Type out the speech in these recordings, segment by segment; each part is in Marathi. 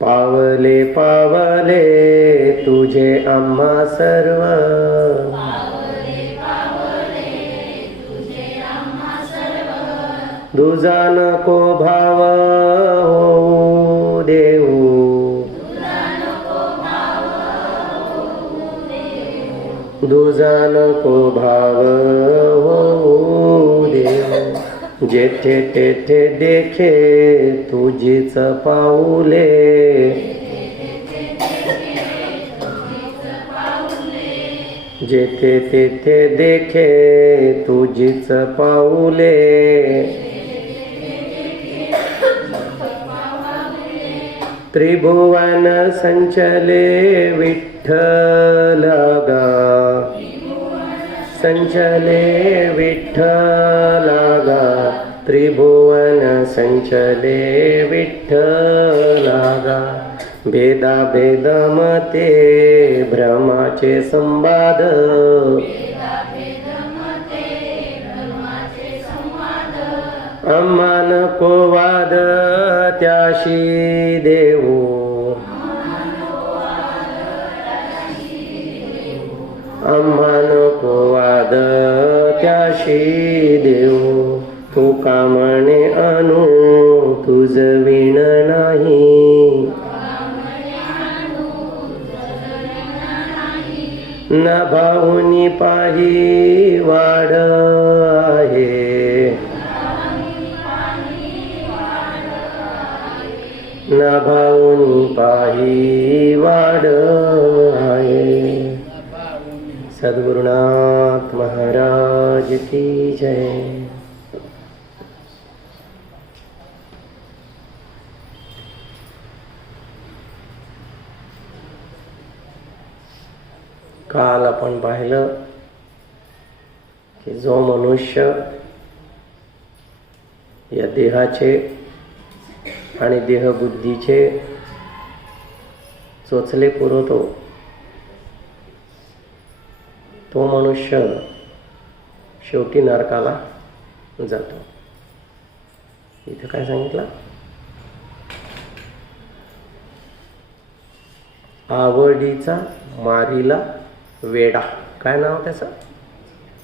पावले पावले तुझे आम्हा सर्व, दुजा नको भाव होऊ देऊ, दुजा नको भाव होऊ देऊ. जेथे तेथे देखे तुझीच पाऊले, जेथे तेथे देखे तुझीच पाऊले. त्रिभुवन संचले विठ्ठला गा, संचले विठ्ठला गा, त्रिभुवन संचले विठ्ठला गा. भेदा भेद मते भ्रमाचे संवाद, आम्हा नको वाद त्याशी देऊ, आम्हा नको वाद त्याशी देऊ. तू का म्हणे आणू तुझ विण नाही, न भाऊनी पाही वाढ आहे, न भाऊनी पाही वाढ आहे. सद्गुरुनाथ महाराज की जय. काल आपण पाहिलं की जो मनुष्य या देहाचे आणि देहबुद्धीचे चोचले पुरवतो, तो मनुष्य शेवटी नरकाला जातो. इथं काय सांगितलं? आवडीचा मारीला वेडा. काय नाव त्याचं?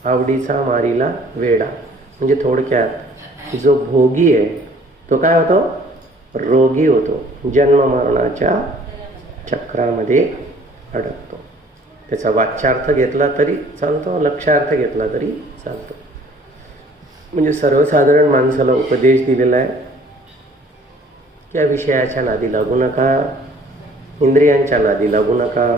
आवडीचा मारीला वेडा. म्हणजे थोडक्यात जो भोगी आहे तो काय होतो? रोगी होतो, जन्म मरणाच्या चक्रामध्ये अडकतो. त्याचा वाच्यार्थ घेतला तरी चालतो, लक्षार्थ घेतला तरी चालतो. म्हणजे सर्वसाधारण माणसाला उपदेश दिलेला आहे की या विषयाच्या नादी लागू नका, इंद्रियांच्या नादी लागू नका.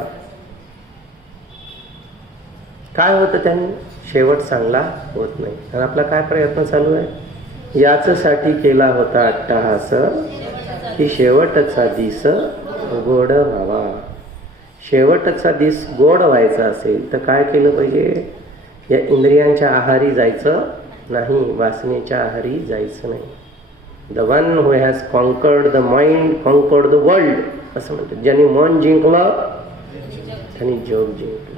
काय होतं त्याने? शेवट चांगला होत नाही. आणि आपला काय प्रयत्न चालू आहे? याचसाठी केला होता अट्टहास की शेवटचा दिस गोड व्हावा. शेवटचा दिस गोड व्हायचा असेल तर काय केलं पाहिजे? या इंद्रियांच्या आहारी जायचं नाही, वासनेच्या आहारी जायचं नाही. The one who has conquered the mind conquered the world, असं म्हणतात. ज्यांनी मन जिंकलं त्यांनी जग जिंकलं.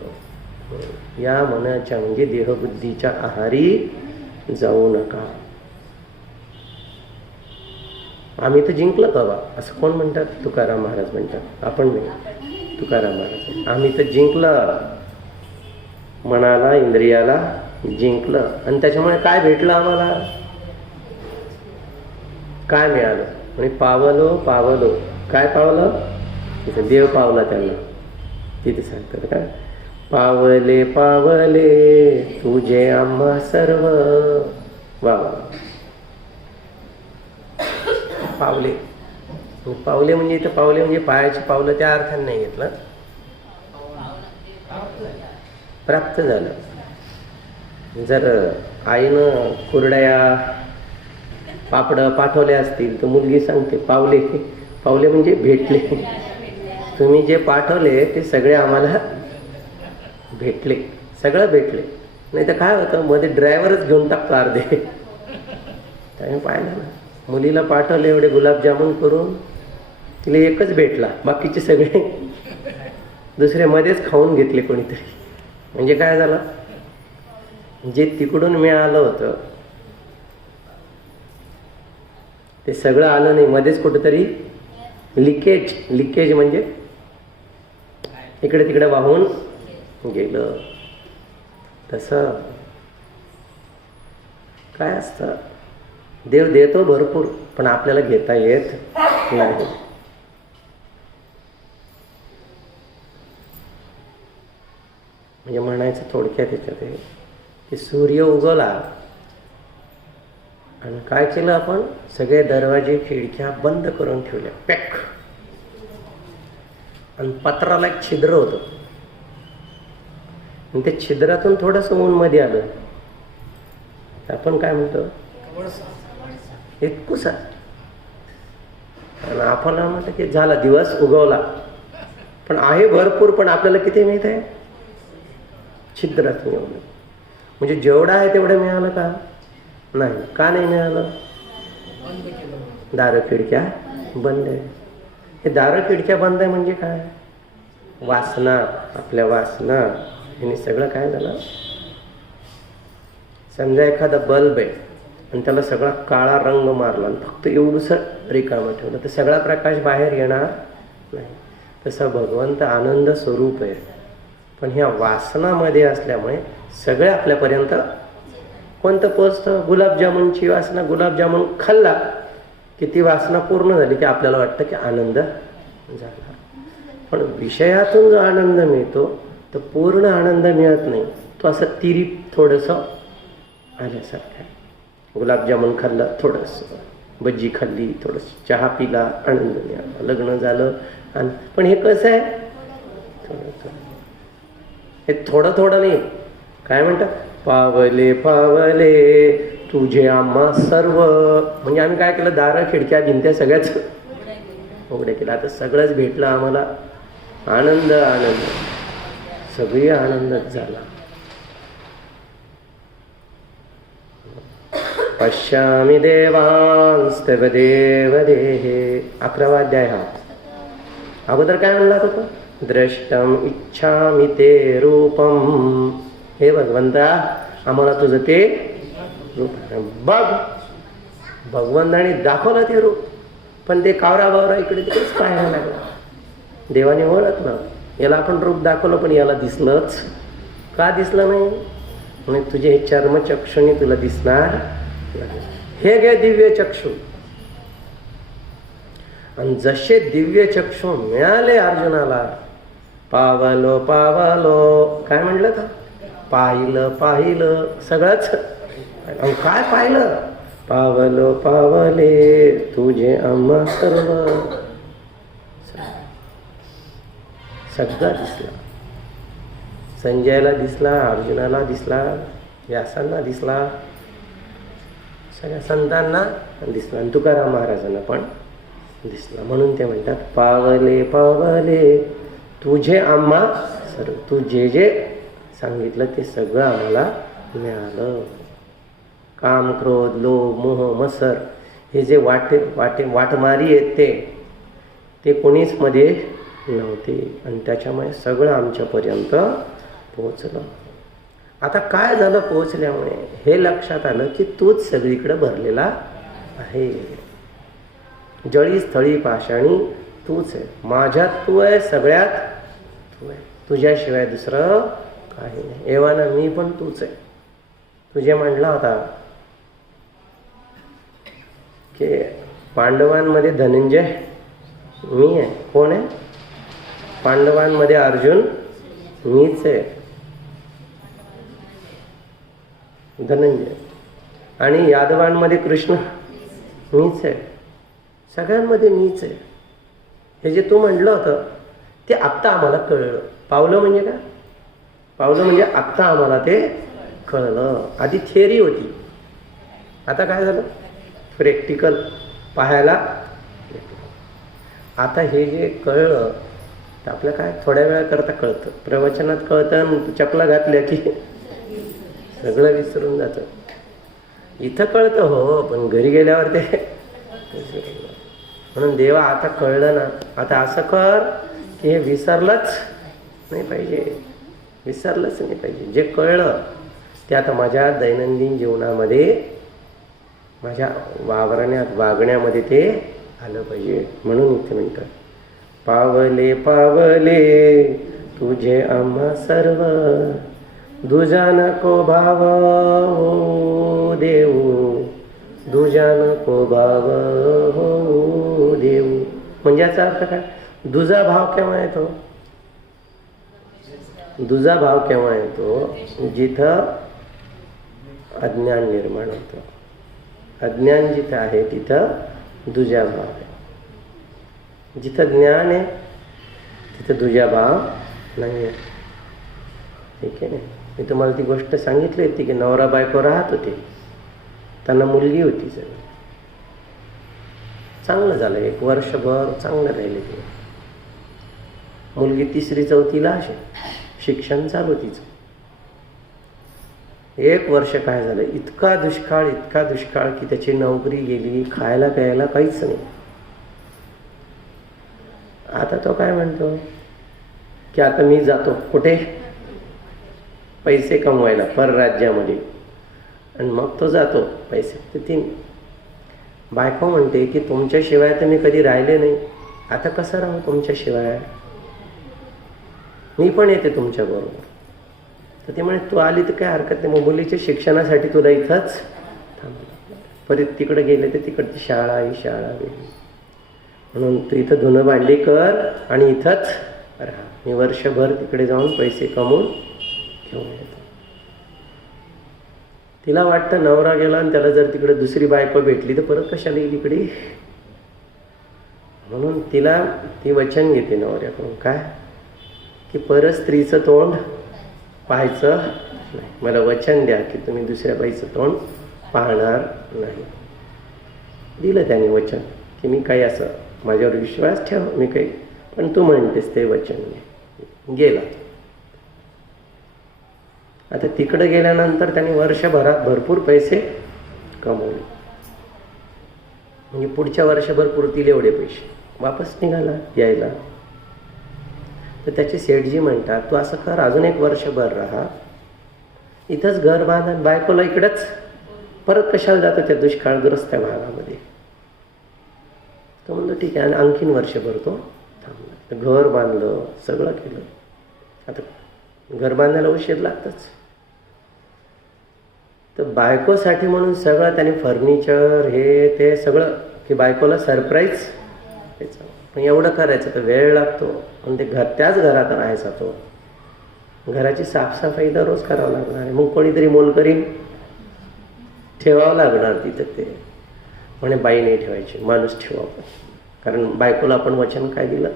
या मनाच्या म्हणजे देहबुद्धीच्या आहारी जाऊ नका. आम्ही तर जिंकलं बाबा असं कोण म्हणतात? तुकाराम महाराज म्हणतात. आपण नाही, तुकाराम महाराज. आम्ही तर जिंकलं, मनाला इंद्रियाला जिंकलं. आणि त्याच्यामुळे काय भेटलं आम्हाला? काय मिळालं? म्हणजे पावलो पावलो. काय पावलं? तिथे देव पावला त्यांना. तिथे सांगतात काय? पावले पावले तुझे आम्हा सर्व. वा पावले. पावले म्हणजे इथं पावले म्हणजे पायाची पावलं त्या अर्थाने नाही घेतलं. प्राप्त झालं. जर आईनं कुरड्या पापड पाठवले असतील तर मुलगी सांगते पावले. पावले म्हणजे भेटले. तुम्ही जे पाठवले ते सगळे आम्हाला भेटले, सगळं भेटले. नाही तर काय होतं, मध्ये ड्रायव्हरच घेऊन टाकतो अर्धे. त्याने पाहिलं ना, मुलीला पाठवले एवढे गुलाबजामुन करून, तिला एकच भेटला, बाकीचे सगळे दुसरे मध्येच खाऊन घेतले कोणीतरी. म्हणजे काय झालं? जे तिकडून मिळालं होतं ते सगळं आलं नाही, मध्येच कुठेतरी लिकेज म्हणजे इकडे तिकडे वाहून गेलं. तसं काय असतं, देव देतो भरपूर, पण आपल्याला घेता येत नाही. म्हणजे म्हणायचं थोडक्यात याच्यात आहे की सूर्य उगवला आणि काय केलं आपण, सगळे दरवाजे खिडक्या बंद करून ठेवल्या पॅक, आणि पत्राला एक छिद्र होतं, आणि त्या छिद्रातून थोडंसं ऊन मध्ये आलं, आपण काय म्हणतो इतकुसा, आणि आपल्याला म्हणतं की झाला दिवस उगवला, पण आहे भरपूर, पण आपल्याला किती मिळत आहे, छिद्रातून एवढं. म्हणजे जेवढं आहे तेवढं मिळालं का नाही. का नाही मिळालं, दारं खिडक्या बंद आहे. हे दारं खिडक्या बंद आहे म्हणजे काय, वासना, आपल्या वासना ह्याने सगळं काय झालं. समजा एखादा बल्ब आहे आणि त्याला सगळा काळा रंग मारला आणि फक्त एवढंसं रिकामं ठेवलं तर सगळा प्रकाश बाहेर येणार नाही. तसं भगवंत आनंद स्वरूप आहे, पण ह्या वासनामध्ये असल्यामुळे सगळे आपल्यापर्यंत कोणतं पोचतं. गुलाबजामुनची वासना, गुलाबजामुन खाल्ला की ती वासना पूर्ण झाली की आपल्याला वाटतं की आनंद झाला. पण विषयातून जो आनंद मिळतो तो पूर्ण आनंद मिळत नाही, तो असं तिरीप थोडंसं आल्यासारखं आहे. गुलाबजामुन खाल्ला, थोडंसं भजी खाल्ली, थोडंसं चहा पिला, आनंद मिळाला, लग्न झालं, आणि पण हे कसं आहे, थोडं थोडं, हे थोडं थोडं नाही. काय म्हणतात, पावले पावले तुझे आम्हा सर्व, म्हणजे आम्ही काय केलं, दारं खिडक्या भिंत्या सगळ्याच उघड्या केल्या, आता सगळंच भेटलं आम्हाला, आनंद आनंद, सगळी आनंदच झाला. पश्यामि देवांस्तव देव देहे, 11वा अध्याय हा. अगोदर काय म्हणला होता, द्रष्टम इच्छामि ते रूपम, हे भगवंता आम्हाला तुझं ते रूप बघ. भगवंताने दाखवलं ते रूप, पण ते कावरा बावरा इकडे तिकडेच पाहायला लागला. देवाने ओळखलं, याला आपण रूप दाखवलं पण याला दिसलंच का, दिसलं नाही. म्हणजे तुझे हे चर्मचक्षुने तुला दिसणार, हे घे दिव्य चक्षु. आणि जसे दिव्य चक्षु मिळाले अर्जुनाला, पावलो पावलो, काय म्हटलं तर, पाहिलं पाहिलं सगळंच. आणि काय पाहिलं, पावलो पावले तुझे आम्हा सर्व, सगळं दिसला. संजयला दिसला, अर्जुनाला दिसला, व्यासांना दिसला, सगळ्या संतांना दिसला, आणि तुकाराम महाराजांना पण दिसला. म्हणून ते म्हणतात पावले पावले तुझे आम्हा सर्व, तू जे जे सांगितलं ते सगळं आम्हाला मिळालं. काम क्रोध लोभ मोह मत्सर हे जे वाटमारी आहेत ते कोणीच मध्ये नव्हते, आणि त्याच्यामुळे सगळं आमच्यापर्यंत पोहोचलं. आता काय झालं पोहोचल्यामुळे, हे लक्षात आलं की तूच सगळीकडे भरलेला आहे. जळी स्थळी पाषाणी तूच आहे, माझ्यात तू आहे, सगळ्यात तू आहे, तुझ्याशिवाय दुसरं काही नाही. एव्हाना मी पण तूच आहे. तुझे म्हणला होता की पांडवांमध्ये धनंजय मी आहे. कोण आहे, पांडवांमध्ये अर्जुन मीच आहे, धनंजय. आणि यादवांमध्ये कृष्ण मीच आहे, सगळ्यांमध्ये मीच आहे. हे जे तू म्हटलं होतं ते आत्ता आम्हाला कळलं. पावलं म्हणजे काय, पावलं म्हणजे आत्ता आम्हाला ते कळलं. आधी थिअरी होती, आता काय झालं, प्रॅक्टिकल पाहायला. आता हे जे कळलं तर आपलं काय थोड्या वेळाकरता कळतं, प्रवचनात कळतं, आणि चपला घातल्या की सगळं विसरून जातं. इथं कळतं हो, पण घरी गेल्यावर ते म्हणून देवा आता कळलं ना, आता असं कर की हे विसरलंच नाही पाहिजे, विसरलंच नाही पाहिजे. जे कळलं ते आता माझ्या दैनंदिन जीवनामध्ये, माझ्या वागण्यामध्ये ते आलं पाहिजे. म्हणून इथे म्हणतात, पावले पावले तुझे आम्हा सर्व, दुजा नको भाव हो देऊ, दुजा नको भाव हो देऊ. म्हणजे याचा अर्थ काय? दुजा भाव केव्हा येतो? दुजा भाव केव्हा येतो? जिथं अज्ञान निर्माण होतं. अज्ञान जिथं आहे तिथं दुजा भाव आहे. जिथं ज्ञान आहे तिथं दुजा भाव नाही आहे. ठीक आहे ना? मी तुम्हाला ती गोष्ट सांगितली होती की नवरा बायको राहत होते, त्यांना मुलगी होती. चांगलं झालं, 1 वर्षभर चांगलं राहिले ते. मुलगी 3री 4थीला असे, शिक्षण चालू तिचं. 1 वर्ष काय झालं, इतका दुष्काळ की त्याची नोकरी गेली, खायला प्यायला काहीच नाही. आता तो काय म्हणतो की आता मी जातो कुठे? पैसे कमवायला परराज्यामध्ये. आणि मग तो जातो पैसे. तर ती बायको म्हणते की तुमच्याशिवाय तर मी कधी राहिले नाही, आता कसं राहू तुमच्याशिवाय, मी पण येते तुमच्याबरोबर. तर ते म्हणे तू आली तर काय हरकत नाही, मग मुलीच्या शिक्षणासाठी तुला इथंच थांबलं. परत तिकडे गेले तर तिकडची शाळा ही शाळा वेगळी, म्हणून तू इथं धुणं भांडी कर आणि इथंच राहा, मी वर्षभर तिकडे जाऊन पैसे कमवून घेऊन येतो. तिला वाटतं नवरा गेला आणि त्याला जर तिकडे दुसरी बायको भेटली तर परत कशाला येईल इकडे. म्हणून तिला ती वचन घेते नवऱ्याकडून, काय की परत स्त्रीचं तोंड पाहायचं नाही, मला वचन द्या की तुम्ही दुसऱ्या बाईचं तोंड पाहणार नाही. दिलं त्याने वचन की मी काही असं माझ्यावर विश्वास ठेव, मी काही, पण तू म्हणतेस ते वचन घे. गेला. आता तिकडे गेल्यानंतर त्याने वर्षभरात भरपूर पैसे कमवले. म्हणजे पुढच्या वर्षभर पुरतील एवढे पैसे. वापस निघाला यायला. तर त्याचे सेठजी म्हणतात तू असं कर, अजून 1 वर्षभर राहा, इथंच घर बांधा, बायकोला इकडंच, परत कशाला जातो त्या दुष्काळग्रस्त भागामध्ये. तो म्हणतो ठीक आहे. आणि आणखीन वर्षभर तो थांबला. घर बांधलं, सगळं केलं. आता घर बांधायला उशीर लागतच. तर बायकोसाठी म्हणून सगळं त्याने फर्निचर हे ते सगळं, की बायकोला सरप्राईज द्यायचं. पण एवढं करायचं तर वेळ लागतो. पण ते त्याच घरात राहायचा तो. घराची साफसफाई दररोज करावं लागणार आहे. मग कोणीतरी मोलकरी ठेवावं लागणार तिथं. ते म्हणे बाई नाही ठेवायची, माणूस ठेवा. कारण बायकोला आपण वचन काय दिलं.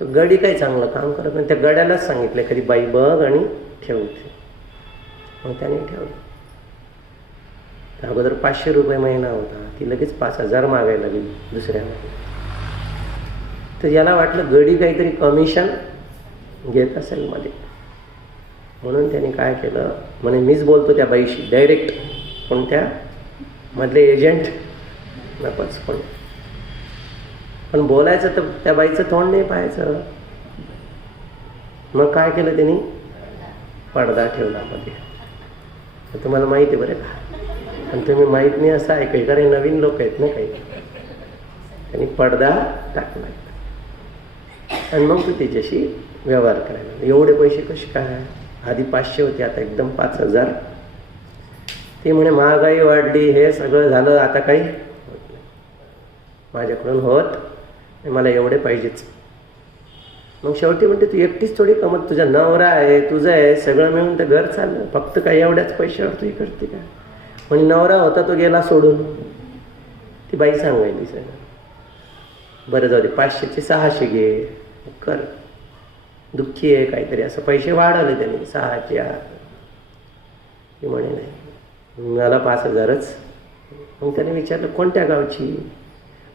तो गडी काही चांगलं काम करत नाही. त्या गड्यालाच सांगितलं कधी बाई बघ आणि ठेवते. मग त्याने ठेवलं. अगोदर 500 रुपये महिना होता, ती लगेच 5000 मागायला लागली दुसऱ्यामध्ये. तर याला वाटलं गडी काहीतरी कमिशन घेत असेल मध्ये, म्हणून त्याने काय केलं, म्हणे मीच बोलतो त्या बाईशी डायरेक्ट, पण त्या मधले एजंट नकोच. पण बोलायचं तर त्या बाईचं तोंड नाही पाहायचं. मग काय केलं त्यांनी, पडदा ठेवला मध्ये. तुम्हाला माहिती आहे बरं का, आणि तुम्ही माहीत नाही असं ऐकाय, कारण नवीन लोक आहेत ना काही. त्यांनी पडदा टाकला आणि मग तू त्याच्याशी व्यवहार करायला. एवढे पैसे कसे काय, आधी 500 होते, आता एकदम 5000. ते म्हणे महागाई वाढली, हे सगळं झालं, आता काही होत नाही, माझ्याकडून होत, मला एवढे पाहिजेच. मग शेवटी म्हणते तू एकटीच थोडी कमत, तुझा नवरा आहे, तुझं आहे, सगळं मिळून तर घर चाललं, फक्त काय एवढ्याच पैशावर तू करते का. म्हणजे नवरा होता तो गेला सोडून. ती बाई सांगायली सगळं, बरं जाऊ दे 500चे 600 घे कर, दुःखी आहे काहीतरी, असं पैसे वाढवले त्यांनी 6चे 8. ती म्हणे नाही मला 5000च. मग त्याने विचारलं कोणत्या गावची,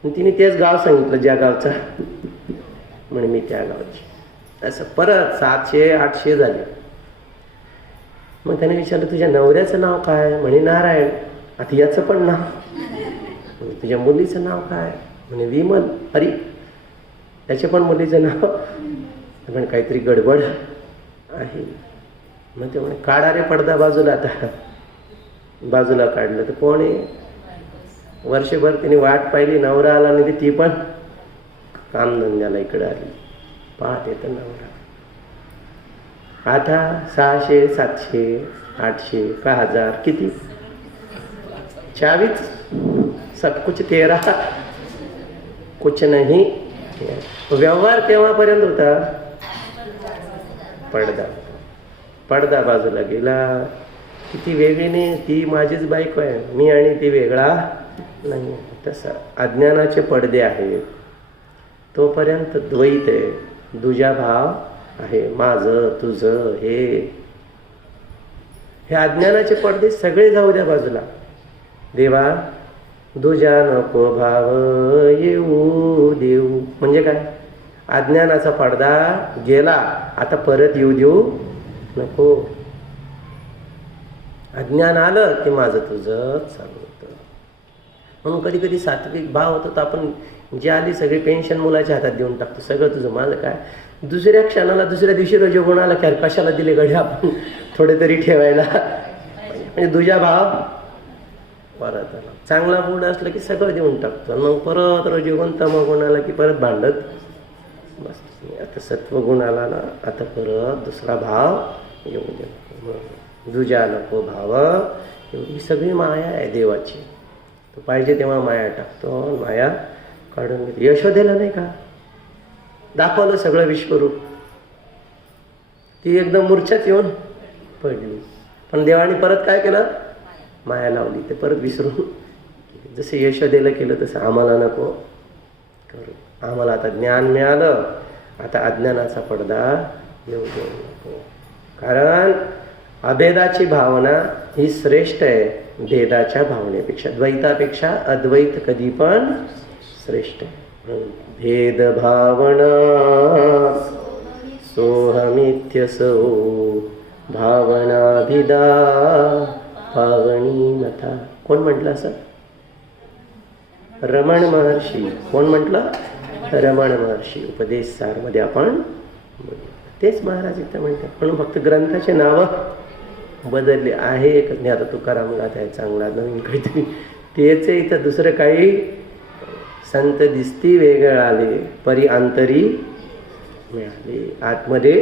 मग तिने तेच गाव सांगितलं ज्या गावचा. म्हणे मी त्या गावची. असं परत 700-800 झाले. मग त्याने विचारलं तुझ्या नवऱ्याचं नाव काय, म्हणे नारायण. आता याचं पण नाव. तुझ्या मुलीचं नाव काय, म्हणे विमल. अरे त्याच्या पण मुलीचं नाव. पण काहीतरी गडबड आहे. मग ते म्हणे काढा रे पडदा बाजूला. आता बाजूला काढलं तर कोण आहे, वर्षभर तिने वाट पाहिली, नवरा आला नाही, ती पण कामधंद्याला इकडे आली. पाहत येतं नवरा. आता 600, 700, 800 का 1000 किती 24 सब कुछ तेरा कुछ नहीं. व्यवहार केव्हापर्यंत होता? पडदा बाजूला गेला. किती वेगळी नाही, ती माझीच बायको आहे, मी आणि ती वेगळा नाही. तसं अज्ञानाचे पडदे आहेत. तोपर्यंत द्वैत आहे, दुजा भाव आहे, माझं तुझं. हे अज्ञानाचे पडदे सगळे जाऊ द्या बाजूला. देवा दुजा नको भाव येऊ देऊ. म्हणजे काय? अज्ञानाचा पडदा गेला, आता परत येऊ देऊ नको. अज्ञान आलं की माझं तुझं चालू होतं. म्हणून कधी कधी सात्विक भाव होतो तर आपण जी आली सगळी पेन्शन मुलाच्या हातात देऊन टाकतो. सगळं तुझं, माझं काय. दुसऱ्या क्षणाला, दुसऱ्या दिवशी रजोगुण आला की कशाला दिले गडे आपण थोडे तरी ठेवायला. म्हणजे दुजा भाव परत आला. चांगला मूड असलं की सगळं देऊन टाकतो. मग परत रजोगुण तमोगुण आला की परत भांडत बस. आता सत्वगुण आला ना, आता परत दुसरा भाव येऊ दे. दुजा नको भाव. ही सगळी माया आहे देवाची. तो पाहिजे तेव्हा माया टाकतो, माया काढून घेतो. यशोदेला नाही का दाखवलं सगळं विश्वरूप, ती एकदम मूर्छेत येऊन पडली. पण देवाने परत काय केलं? माया लावली. ते परत विसरून, जसं यशोदेला केलं तसं आम्हाला नको करू. आम्हाला आता ज्ञान मिळालं, आता अज्ञानाचा पडदा येऊ देऊ नको. कारण अभेदाची भावना ही श्रेष्ठ आहे भेदाच्या भावनेपेक्षा. द्वैतापेक्षा अद्वैत कधी पण श्रेष्ठ आहे. भेद भावना सोहमित्यसो भावनाभिदा भावनी नथा. कोण म्हटलं असं? रमण महर्षी. कोण म्हटलं? रमण महर्षी. उपदेश सारमध्ये आपण तेच महाराज इथं म्हणतात. म्हणून फक्त ग्रंथाचे नावं बदलले आहे. एक नाही, आता तुकाराम गाथा आहे चांगला नवीन काहीतरी, तेच इथं दुसरं काही. संत दिसती वेगळ आले, परी अंतरी मिळाले. आतमध्ये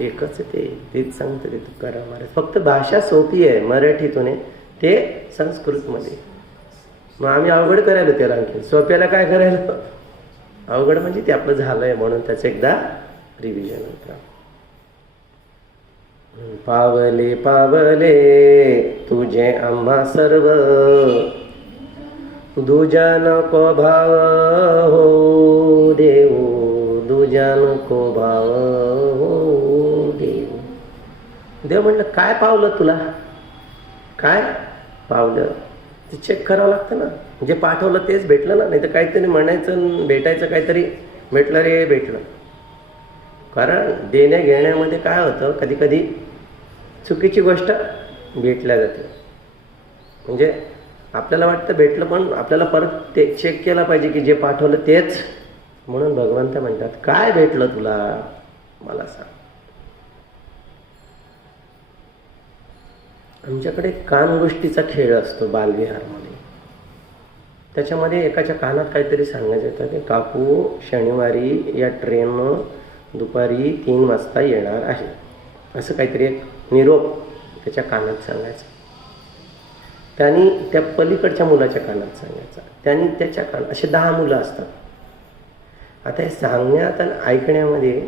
एकच तेच सांगतं ते तुकाराम महाराज. फक्त भाषा सोपी आहे मराठीतून आहे, ते संस्कृतमध्ये. मग आम्ही अवघड करायला त्याला आणखी. सोप्याला काय करायला अवघड, म्हणजे ते आपलं झालंय म्हणून त्याचं एकदा रिव्हिजन होतं. पावले पावले तुझे आम्हा सर्व दुजा नको भाव हो देऊ. दुजा नको भाव हो देऊ. देव म्हटलं काय पावलं तुला? काय पावलं ते चेक करावं लागतं ना. जे पाठवलं तेच भेटलं ना. नाही तर काहीतरी म्हणायचं भेटायचं, काहीतरी भेटलं रे भेटलं. कारण देण्या घेण्यामध्ये काय होतं, कधी कधी चुकीची गोष्ट भेटल्या जाते. म्हणजे आपल्याला वाटतं भेटलं, पण आपल्याला परत ते चेक केला पाहिजे की जे पाठवलं तेच. म्हणून भगवंत म्हणतात काय भेटलं तुला मला सांग. आमच्याकडे कान गोष्टीचा खेळ असतो बालविहारमध्ये. त्याच्यामध्ये एकाच्या कानात काहीतरी सांगायचं येतं की काकू शनिवारी या ट्रेननं दुपारी 3 वाजता येणार आहे, असं काहीतरी एक निरोप त्याच्या कानात सांगायचा. त्यांनी त्या पलीकडच्या मुलाच्या कानात सांगायचा, त्यांनी त्याच्या कानात. असे 10 मुलं असतात. आता हे सांगण्यात आणि ऐकण्यामध्ये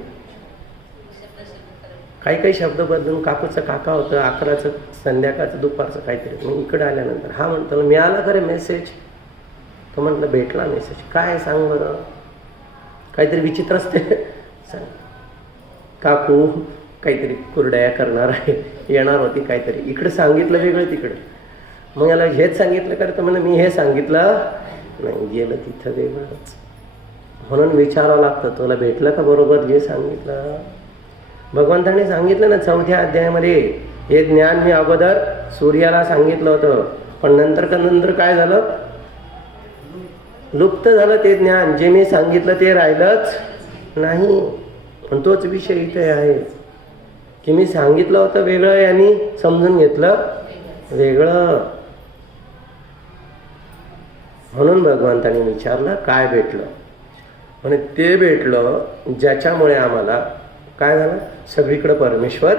काही काही शब्द बदलून, काकूचं काका होतं, 11चं संध्याकाळचं दुपारचं काहीतरी. मग इकडे आल्यानंतर हा म्हणतो मिळाला खरं मेसेज. तो म्हटलं भेटला मेसेज. काय सांग बरं, काहीतरी विचित्र असते. सांग काकू काहीतरी कुरड्या करणार आहे, येणार होती काहीतरी. इकडे सांगितलं वेगळं, तिकडे. मग याला हेच सांगितलं का? तर म्हणलं मी हे सांगितलं नाही, गेलं तिथं वेगळंच. म्हणून विचारावं लागतं तुला भेटलं का बरोबर जे सांगितलं. भगवंताने सांगितलं ना 4थ्या अध्यायामध्ये, हे ज्ञान मी अगोदर सूर्याला सांगितलं होतं, पण नंतर काय झालं, लुप्त झालं ते ज्ञान. जे मी सांगितलं ते राहिलंच नाही. पण तोच विषय इथे आहे की मी सांगितलं होतं वेगळं, यांनी समजून घेतलं वेगळं. म्हणून भगवंतांनी विचारलं काय भेटलं, म्हणे ते भेटलं ज्याच्यामुळे आम्हाला काय झालं, सगळीकडे परमेश्वर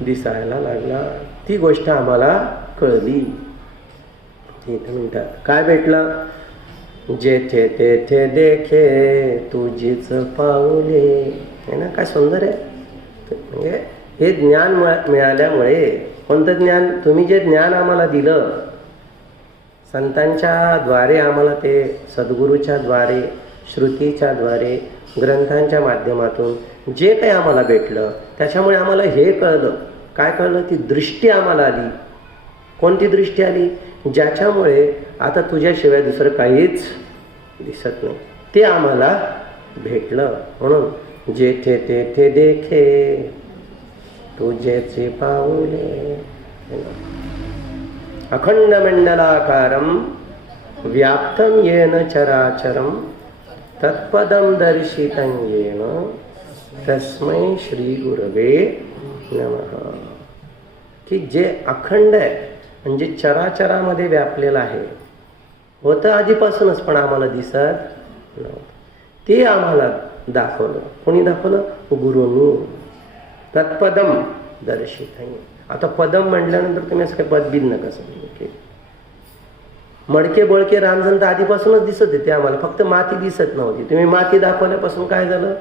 दिसायला लागला. ती गोष्ट आम्हाला कळली. इथं म्हणतात काय भेटलं, जेथे तेथे देखे तुझीच पाऊले. है ना, काय सुंदर आहे. म्हणजे हे ज्ञान मिळाल्यामुळे, कोणतं ज्ञान, तुम्ही जे ज्ञान आम्हाला दिलं संतांच्या द्वारे, आम्हाला ते सद्गुरूच्या द्वारे, श्रुतीच्या द्वारे, ग्रंथांच्या माध्यमातून जे काही आम्हाला भेटलं त्याच्यामुळे आम्हाला हे कळलं. काय कळलं, ती दृष्टी आम्हाला आली. कोणती दृष्टी आली, ज्याच्यामुळे आता तुझ्याशिवाय दुसरं काहीच दिसत नाही, ते आम्हाला भेटलं. म्हणून जेथे तेथे देखे तुझेचे पाऊले. अखंड मंडलाकारं व्याप्तं येन चराचरं तत्पदं दर्शितं येन तस्मै श्री गुरवे नमः. की जे अखंड आहे म्हणजे चराचरामध्ये व्यापलेलं आहे, होतं आधीपासूनच पण आम्हाला दिसत नव्हतं, ते आम्हाला दाखवलं. कोणी दाखवलं, गुरुनी. तत्पदम दर्शित. आता पदम म्हटल्यानंतर तुम्ही असं काही पदबिद नका समजू. मडके बळके रांजण तर आधीपासूनच दिसत होते आम्हाला, फक्त माती दिसत नव्हती. तुम्ही माती दाखवल्यापासून काय झालं,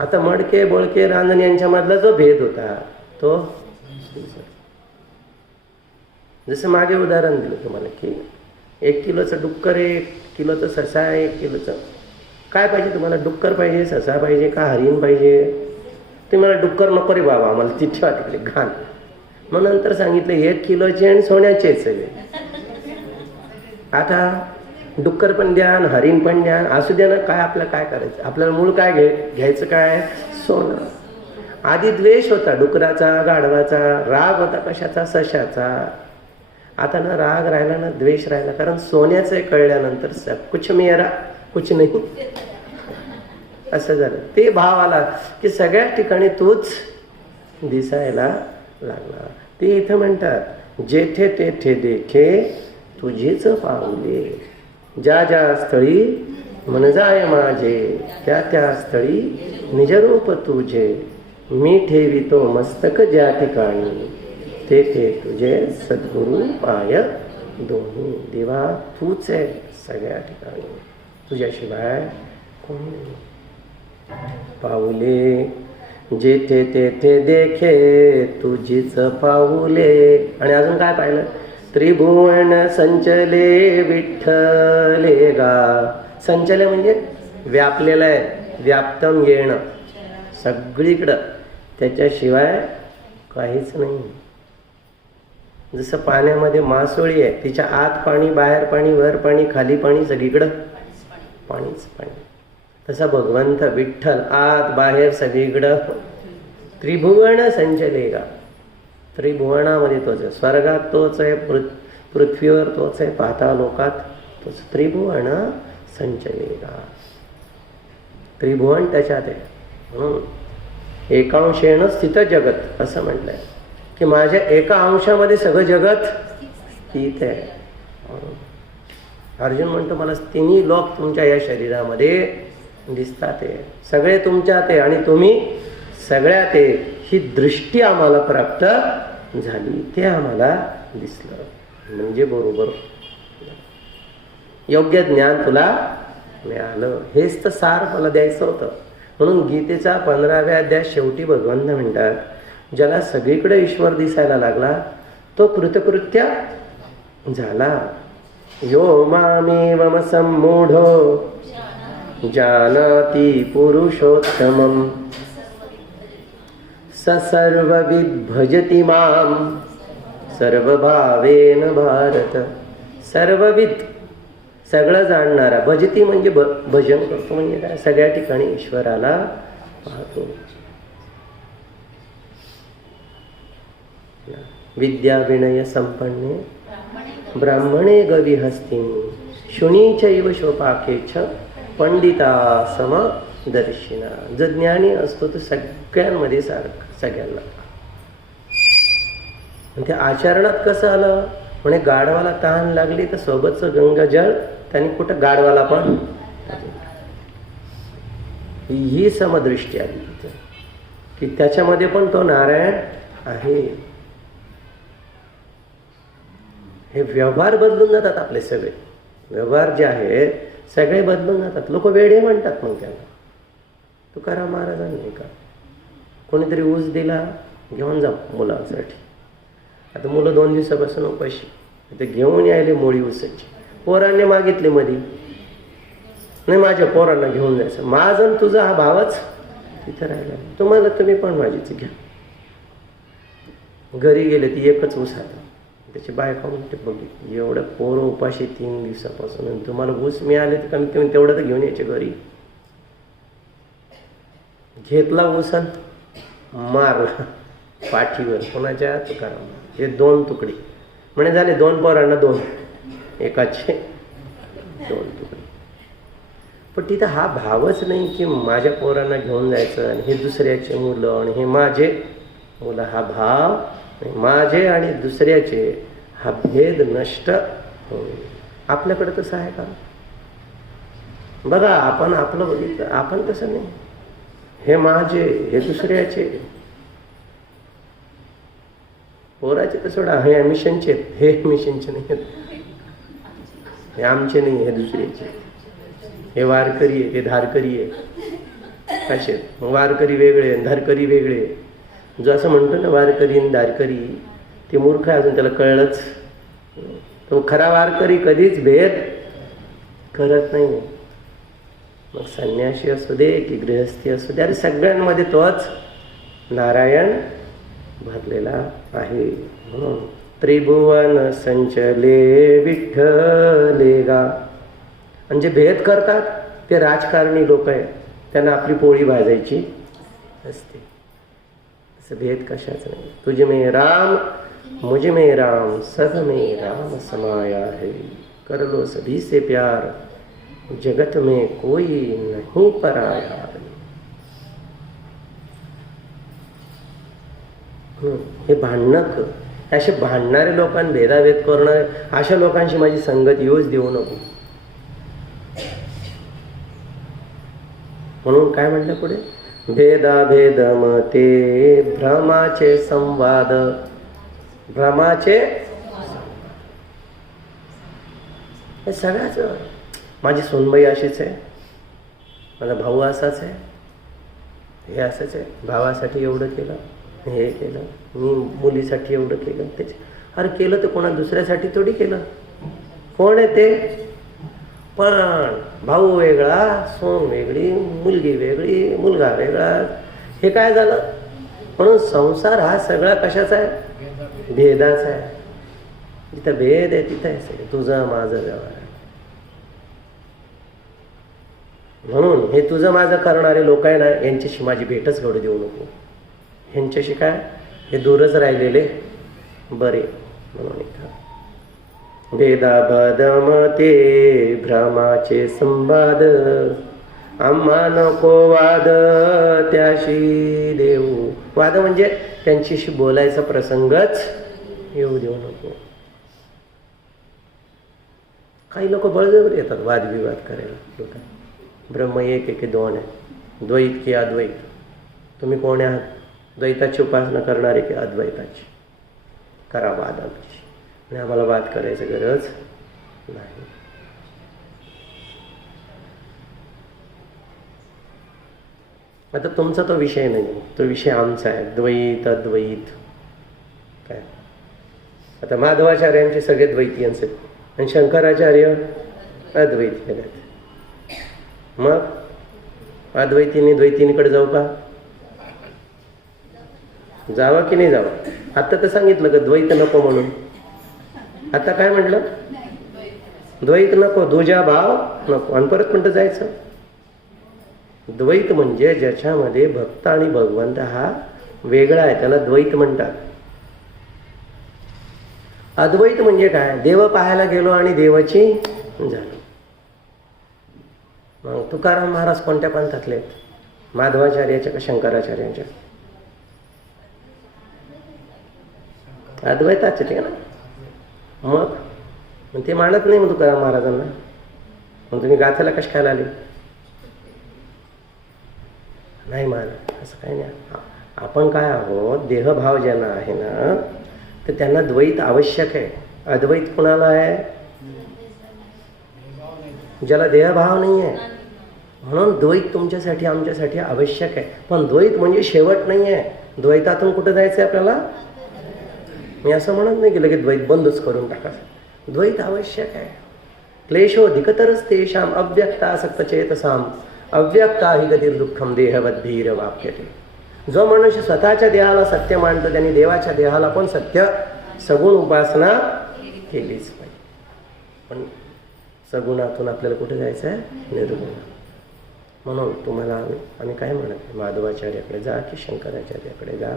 आता मडके बळके रांजण यांच्यामधला जो भेद होता तो, जसं मागे उदाहरण दिलं तुम्हाला की 1 किलोचं डुक्कर आहे, 1 किलोचं ससा आहे, 1 किलोचं काय पाहिजे तुम्हाला, डुक्कर पाहिजे, ससा पाहिजे का हरिण पाहिजे. ते मला डुक्कर नको रे बाबा, आम्हाला ती ठेवा तिकडे घाण. मग नंतर सांगितलं 1 किलोचे आणि सोन्याचे सगळे. आता डुक्कर पण द्या आणि हरिण पण द्या, असू द्या ना, काय आपल्याला काय करायचं, आपल्याला मूळ काय घ्यायचं, काय सोनं. आधी द्वेष होता डुकराचा, गाढवाचा, राग होता कशाचा, सशाचा. आता ना राग राहिला ना द्वेष राहिला, कारण सोन्याचं कळल्यानंतर सब कुछ मेरा कुछ नाही असं झालं. ते भाव आला की सगळ्या ठिकाणी तूच दिसायला लागला. ते इथं म्हणतात जेथे तेथे देखे तुझीच पाऊले. ज्या ज्या स्थळी मन जाय माझे, त्या त्या स्थळी निजरूप तुझे. मी ठेवितो मस्तक ज्या ठिकाणी, तेथे तुझे सद्गुरु पाय दोन्ही. देवा तूच आहे सगळ्या ठिकाणी, तुझ्याशिवाय कोणी नाही. पाऊले जेथे तेथे देखे तुझीच पाऊले. आणि अजून काय पाहिलं, त्रिभुवन संचले विठ्ठले गा. संचले म्हणजे व्यापलेलं आहे, व्याप्तम येणं सगळीकडं, त्याच्याशिवाय काहीच नाही. जसं पाण्यामध्ये मासोळी आहे, तिच्या आत पाणी, बाहेर पाणी, वर पाणी, खाली पाणी, सगळीकडं पाणीच पाणी. तसा भगवंत विठ्ठल आत बाहेर सगळीकडं. त्रिभुवन संचलेगा, त्रिभुवनामध्ये तोच आहे, स्वर्गात तोच आहे, पृथ्वीवर तोच आहे, पातालोकात तोच. त्रिभुवन संचलेगा, त्रिभुवन त्याच्यात आहे. म्हणून एकांशेन स्थित जगत असं म्हटलंय की माझ्या एका अंशामध्ये सगळं जगत स्थित आहे. अर्जुन म्हणतो मला तिन्ही लोक तुमच्या या शरीरामध्ये दिसतात आहे, सगळे तुमच्यात आहे आणि तुम्ही सगळ्यात आहे. ही दृष्टी आम्हाला प्राप्त झाली, ते आम्हाला दिसलं. म्हणजे बरोबर योग्य ज्ञान तुला मिळालं. हेच तर सार मला द्यायचं होतं. म्हणून गीतेचा 15व्या अध्याय शेवटी भगवंत म्हणतात, ज्याला सगळीकडे ईश्वर दिसायला लागला तो कृतकृत्य झाला. यो मामेवम सम्मूढो जानाति पुरुषोत्तमं स सर्वविद् भजति मां सर्वभावेन भारत. सर्वविद सगळं जाणणारा, भजती म्हणजे भजन करतो म्हणजे काय, सगळ्या ठिकाणी ईश्वराला पाहतो. विद्या विनय संपन्ने ब्राह्मणे गविहस्तिनी शुनीचैव शोपाकेच पंडिता समदर्शिना. जो ज्ञानी असतो तो सगळ्यांमध्ये सारखं, सगळ्यांना. ते आचरणात कसं आलं, म्हणे गाढवाला तहान लागली तर सोबतचं गंगाजळ त्यांनी कुठं गाढवाला पण, ही समदृष्टी आली तिथे की त्याच्यामध्ये पण तो नारायण आहे. हे व्यवहार बदलून जातात आपले सगळे. व्यवहार जे आहे सगळे बदलून जातात. लोक वेडे म्हणतात मग त्याला. तुकाराम महाराजांनी का कोणीतरी ऊस दिला, घेऊन जा मुलांसाठी. आता मुलं 2 दिवसापासून उपाशी, ते घेऊन यायले मोळी ऊसाची. पोरांनी मागितली मधी, नाही माझ्या पोरांना घेऊन जायचं. माझा आणि तुझा हा भावच तिथे राहिला. तुम्हाला तुम्ही पण माझीच घ्या. घरी गेले ती एकच ऊस आता. त्याची बायका म्हणते बघितली एवढं पोरं उपाशी 3 दिवसापासून, आणि तुम्हाला ऊस मिळाले तर कमीत कमी तेवढं तर घेऊन यायचे घरी. घेतला ऊस मारला पाठीवर. कोणाच्या? तुकाराम. हे 2 तुकडे म्हणे झाले. 2 पोरांना 2, एकाचे 2 तुकडे. पण तिथं हा भावच नाही की माझ्या पोरांना घेऊन जायचं आणि हे दुसऱ्याचे मुलं आणि हे माझे मुलं. हा भाव माझे आणि दुसऱ्याचे, हा भेद नष्ट होईल. आपल्याकडे तसं आहे का? बघा आपण आपलं बघितलं, आपण तसं नाही. हे माझे, हे दुसऱ्याचे. पोराचे तर सोडा, हे मिशनचे, हे मिशनचे नाही, हे आमचे नाही, हे दुसऱ्याचे. हे वारकरी आहे, हे धारकरी आहे. असे वारकरी वेगळे, धारकरी वेगळे. जो असं म्हणतो ना वारकरी आणि धारकरी, ते मूर्ख आहे, अजून त्याला कळलंच. तो खरा वारकरी कधीच भेद करत नाही. मग संन्यासी असू दे की गृहस्थी असू दे, अरे सगळ्यांमध्ये तोच नारायण भरलेला आहे. म्हणून त्रिभुवन संचले विठ्ठले गा. आणि जे भेद करतात ते राजकारणी लोक आहेत, त्यांना आपली पोळी भाजायची असते. असं भेद कशाच नाही. तुझे में राम मुझे में राम, सब में राम समाया है. कर लो सभी से प्यार, जगत में कोई नहीं पराया. हे भांडणं, असे भांडणारे लोकांना, भेदाभेद करणारे अशा लोकांशी माझी संगत येऊच देऊ नको. म्हणून काय म्हणलं पुढे? भेदाभेद मते भ्रमाचे संवाद. भ्रमाचे हे सगळ्याच. माझी सोनबाई अशीच आहे, माझा भाऊ असाच आहे, हे असंच आहे. भावासाठी एवढं केलं, हे केलं, मी मुलीसाठी एवढं केलं. त्याचे अरे केलं तर कोणा दुसऱ्यासाठी थोडी केलं. कोण आहे ते? पण भाऊ वेगळा, सोन वेगळी, मुलगी वेगळी, मुलगा वेगळा. हे काय झालं? म्हणून संसार हा सगळा कशाचा आहे? भेदाचा आहे. जिथं भेद आहे तिथं आहे सगळं तुझं माझं व्यवहार आहे. म्हणून हे तुझं माझं करणारे लोक आहे ना, यांच्याशी माझी भेटच घडू देऊ नको. ह्यांच्याशी काय, हे दूरच राहिलेले बरे. म्हणून भेदाभेद मते भ्रमाचे संवाद, आम्हा नको वाद त्याशी देऊ. वाद म्हणजे त्यांच्याशी बोलायचा प्रसंगच येऊ देऊ नको. काही लोक बळजबरी येतात वादविवाद करायला. लोक ब्रह्म एक आहे की 2 आहे, द्वैत की अद्वैत. तुम्ही कोण आहात? द्वैताची उपासना करणारे की अद्वैताची? करा वाद आमची, आणि आम्हाला वाद करायची गरज नाही. आता तुमचा तो विषय नाही, तो विषय आमचा आहे. द्वैत अद्वैत काय. आता माधवाचार्यांचे सगळे द्वैतीयांचे आणि शंकराचार्य अद्वैती आहेत. मग अद्वैतीने द्वैतीनीकडे जाऊ का? जावं की नाही जावं? आता तर सांगितलं का द्वैत नको म्हणून. आता काय म्हटलं? द्वैत नको, दुजा भाव नको. आणि परत म्हणतं जायचं. द्वैत म्हणजे ज्याच्यामध्ये भक्त आणि भगवंत हा वेगळा आहे, त्याला द्वैत म्हणतात. अद्वैत म्हणजे काय? देव पाहायला गेलो आणि देवाची झाली. मग तुकाराम महाराज कोणत्या पंथातले आहेत? माधवाचार्याच्या का शंकराचार्यांच्या? अद्वैताचे ते ना. मग ते मानत नाही मग तुकाराम महाराजांना. मग तुम्ही गाथाला कशा खायला आले? नाही मानत. असं काही नाही. आपण काय आहोत, देहभाव ज्यांना आहे ना तर त्यांना द्वैत आवश्यक आहे. अद्वैत कुणाला आहे? ज्याला देहभाव नाही आहे. म्हणून द्वैत तुमच्यासाठी आमच्यासाठी आवश्यक आहे. पण द्वैत म्हणजे शेवट नाही आहे. द्वैतातून कुठं जायचं आहे आपल्याला? मी असं म्हणत नाही की लगेच द्वैत बंदच करून टाकायचं. द्वैत आवश्यक आहे. क्लेशोधिकतरच तेषाम अव्यक्तासक्तचेतसाम अव्यक्ता हि गतिर् दुःखम देहवद्भीर वाप्यते. जो मनुष्य स्वतःच्या देहाला सत्य मानतो त्यांनी देवाच्या देहाला पण सत्य सगुण उपासना केलीच पाहिजे. पण सगुणातून आपल्याला कुठे जायचं आहे? निर्गुण. म्हणून तुम्हाला आम्ही काय म्हणत, माधवाचार्याकडे जा की शंकराचार्याकडे जा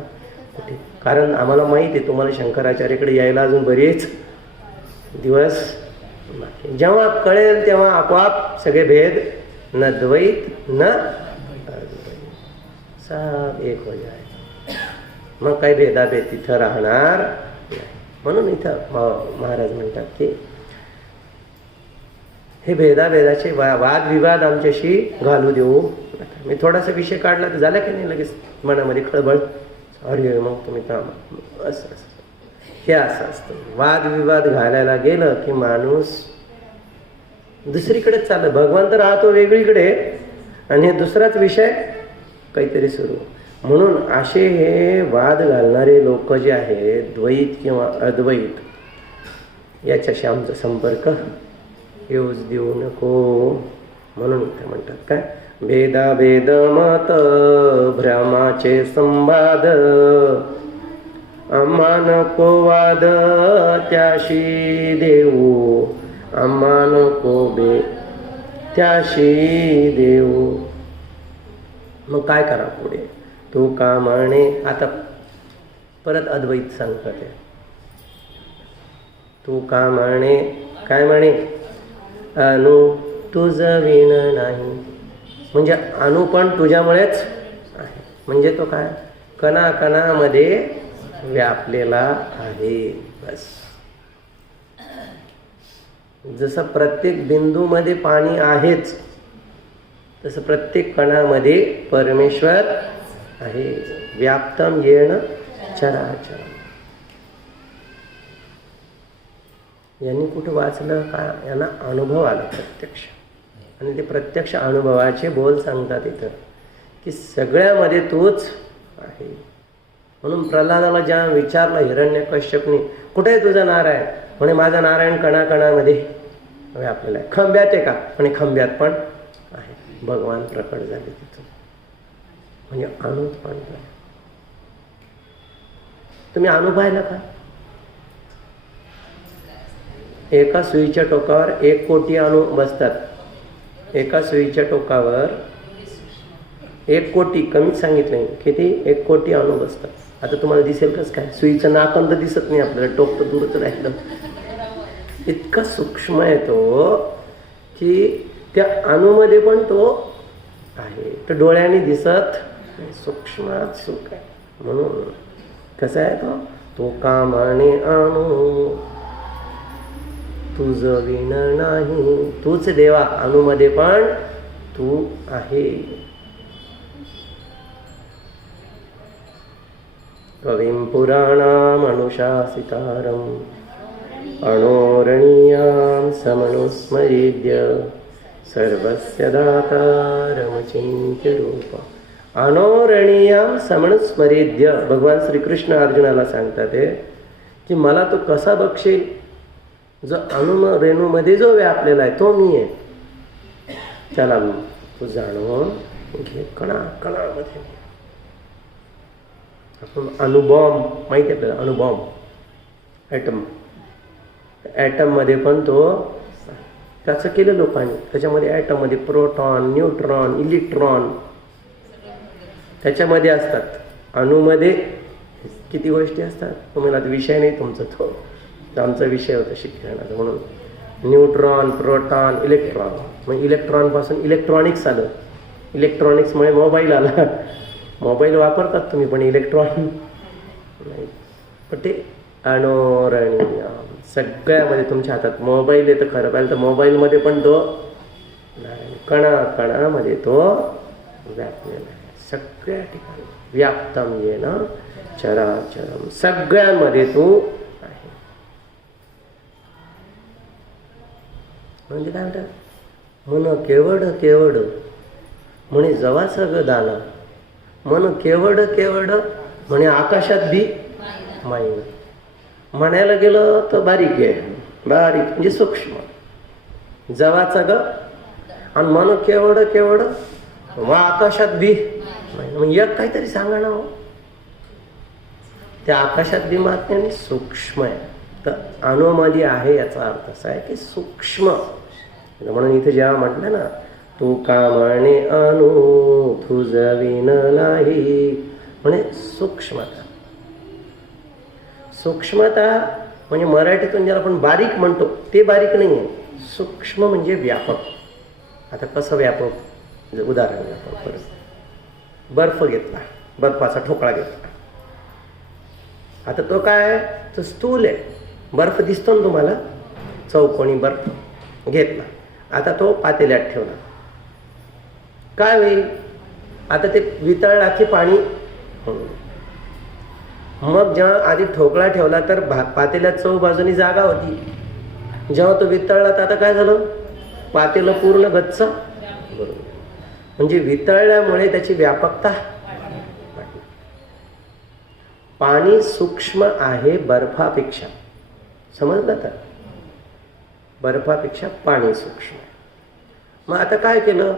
कुठे? कारण आम्हाला माहिती आहे तुम्हाला शंकराचार्याकडे यायला अजून बरेच दिवस बाकी. जेव्हा कळेल तेव्हा आपोआप सगळे भेद न द्वैत न अद्वैत सब एक हो जाए. मग काही भेदाभेद तिथं राहणार नाही. म्हणून इथं महाराज म्हणतात की हे भेदाभेदाचे वादविवाद आमच्याशी घालू देऊ नका. मी थोडासा विषय काढला तर झाला की नाही लगेच मनामध्ये खळबळ, अरे मग तुम्ही थांबा. असं हे असं असतं. वादविवाद घालायला गेलं की माणूस दुसरीकडेच चाललं. भगवान तर राहतो वेगळीकडे आणि हे दुसराच विषय काहीतरी सुरू. म्हणून असे हे वाद घालणारे लोक जे आहेत द्वैत किंवा अद्वैत याच्याशी आमचा संपर्क येऊच देऊ नको. म्हणून ते म्हणतात काय, भेदाभेद मत भ्रमाचे संवाद आम्हा नको वाद त्याशी देऊ आम्हा नको त्याशी देऊ. मग काय करा पुढे? तू का म्हणे, आता परत अद्वैत सांगतात ते. तू का म्हणे, काय म्हणे? अनु तुझ विण नाही. म्हणजे अनु पण तुझ्यामुळेच आहे. म्हणजे तो काय? कणाकणामध्ये व्यापलेला आहे. बस. जसं प्रत्येक बिंदूमध्ये पाणी आहेच तसं प्रत्येक कणामध्ये परमेश्वर आहे. व्याप्तम येण चराचर. यांनी कुठं वाचलं का? यांना अनुभव आला प्रत्यक्ष. आणि ते प्रत्यक्ष अनुभवाचे बोल सांगतात इथं की सगळ्यामध्ये तूच आहे. म्हणून प्रल्हादाला जेव्हा विचारलं हिरण्यकश्यपनी, कुठे आहे तुझा नारायण? म्हणे माझा नारायण कणाकणामध्ये आपल्याला खंब्यात आहे का? म्हणे खंब्यात पण आहे. भगवान प्रकट झाले तिथून. म्हणजे अनुभव. तुम्ही अनुभवायला का? एका सुईच्या टोकावर 1 कोटी अणू बसतात. एका सुईच्या टोकावर 1 कोटी, कमीच सांगितलं किती? 1 कोटी अणू बसतात. आता तुम्हाला दिसेल कसं काय? सुईचं नाकं तर दिसत नाही आपल्याला, टोक तर दूरच राहिलं. इतका सूक्ष्म आहे तो की त्या अणूमध्ये पण तो आहे. तर डोळ्याने दिसत सूक्ष्मात सुख आहे. म्हणून कसं आहे तो? तो कामाने अणू तुझ विण नाही. तूच देवा, अणूमध्ये पण तू आहे. कविं पुराणाम अनुशासितारम अणोरणीयां समनुस्मरेद्य सर्वस्य दातारम चिंत्य रूप. अणोरणीयां समनुस्मरेद्य. भगवान श्रीकृष्ण अर्जुनाला सांगतात की मला तू कसा बघशील? जो अणु रेणूमध्ये जो व्यापलेला आहे तो मी आहे. त्याला तू जाणवून घे. कणा कणामध्ये आपण अणुबॉम्ब माहिती आहे आपल्याला? अणुबॉम्ब, ॲटम. ॲटममध्ये पण तो त्याचं केलं लोकांनी. त्याच्यामध्ये ॲटममध्ये प्रोटॉन, न्यूट्रॉन, इलेक्ट्रॉन त्याच्यामध्ये असतात. अणूमध्ये किती गोष्टी असतात तुम्हाला विषय नाही तुमचा तो. आमचा विषय होता शिक्षणाचा. म्हणून न्यूट्रॉन, प्रोटॉन, इलेक्ट्रॉन. मग इलेक्ट्रॉनपासून इलेक्ट्रॉनिक्स आलं. इलेक्ट्रॉनिक्समुळे मोबाईल आला. मोबाईल वापरतात तुम्ही पण इलेक्ट्रॉनिक नाही. पण ते अणोरणीय सगळ्यामध्ये तुमच्या हातात मोबाईल आहे तर खरं पाहिलं तर मोबाईलमध्ये पण तो नारायण कणा कणामध्ये तो व्यापलेला आहे. सगळ्या ठिकाणी व्याप्तम येन चराचरम, सगळ्यांमध्ये तू आहे. म्हणजे काय म्हणतात, मन केवड केवड म्हणे जवा सगळं दाना, मन केवड केवड म्हणे आकाशात बी माईन. म्हणायला गेलं तर बारीक आहे, बारीक म्हणजे सूक्ष्म, जवाचा ग आणि मन केवड केवड वा आकाशात बी माईन. एक काहीतरी सांगा ना हो. त्या आकाशात बी मात नाही, सूक्ष्म आहे. तर अणुमध्ये आहे याचा अर्थ असा आहे की सूक्ष्म. म्हणून इथे जेव्हा म्हटलं ना, तू का म्हणे अणु तुझ विन नाही, म्हणे सूक्ष्मता. सूक्ष्मता म्हणजे मराठीतून ज्याला आपण बारीक म्हणतो ते बारीक नाही आहे. सूक्ष्म म्हणजे व्यापक. आता कसं व्यापक, उदाहरण घ्या. परत बर्फ घेतला, बर्फाचा ठोकळा घेतला. आता तो काय, तो स्थूल आहे. बर्फ दिसतो ना तुम्हाला, चौकोनी बर्फ घेतला. आता तो पातेल्यात ठेवला, काय होईल, आता ते वितळला की पाणी होईल. मग जेव्हा आधी ठोकळा ठेवला तर पातेल्यात चौ बाजूनी जागा होती. जेव्हा तो वितळला तर आता काय झालं, पातेलं पूर्ण गच्च. बरोबर, म्हणजे वितळल्यामुळे त्याची व्यापकता वाढली. पाणी सूक्ष्म आहे बर्फापेक्षा, समजलं तर, बर्फापेक्षा पाणी सूक्ष्म आहे. मग आता काय केलं,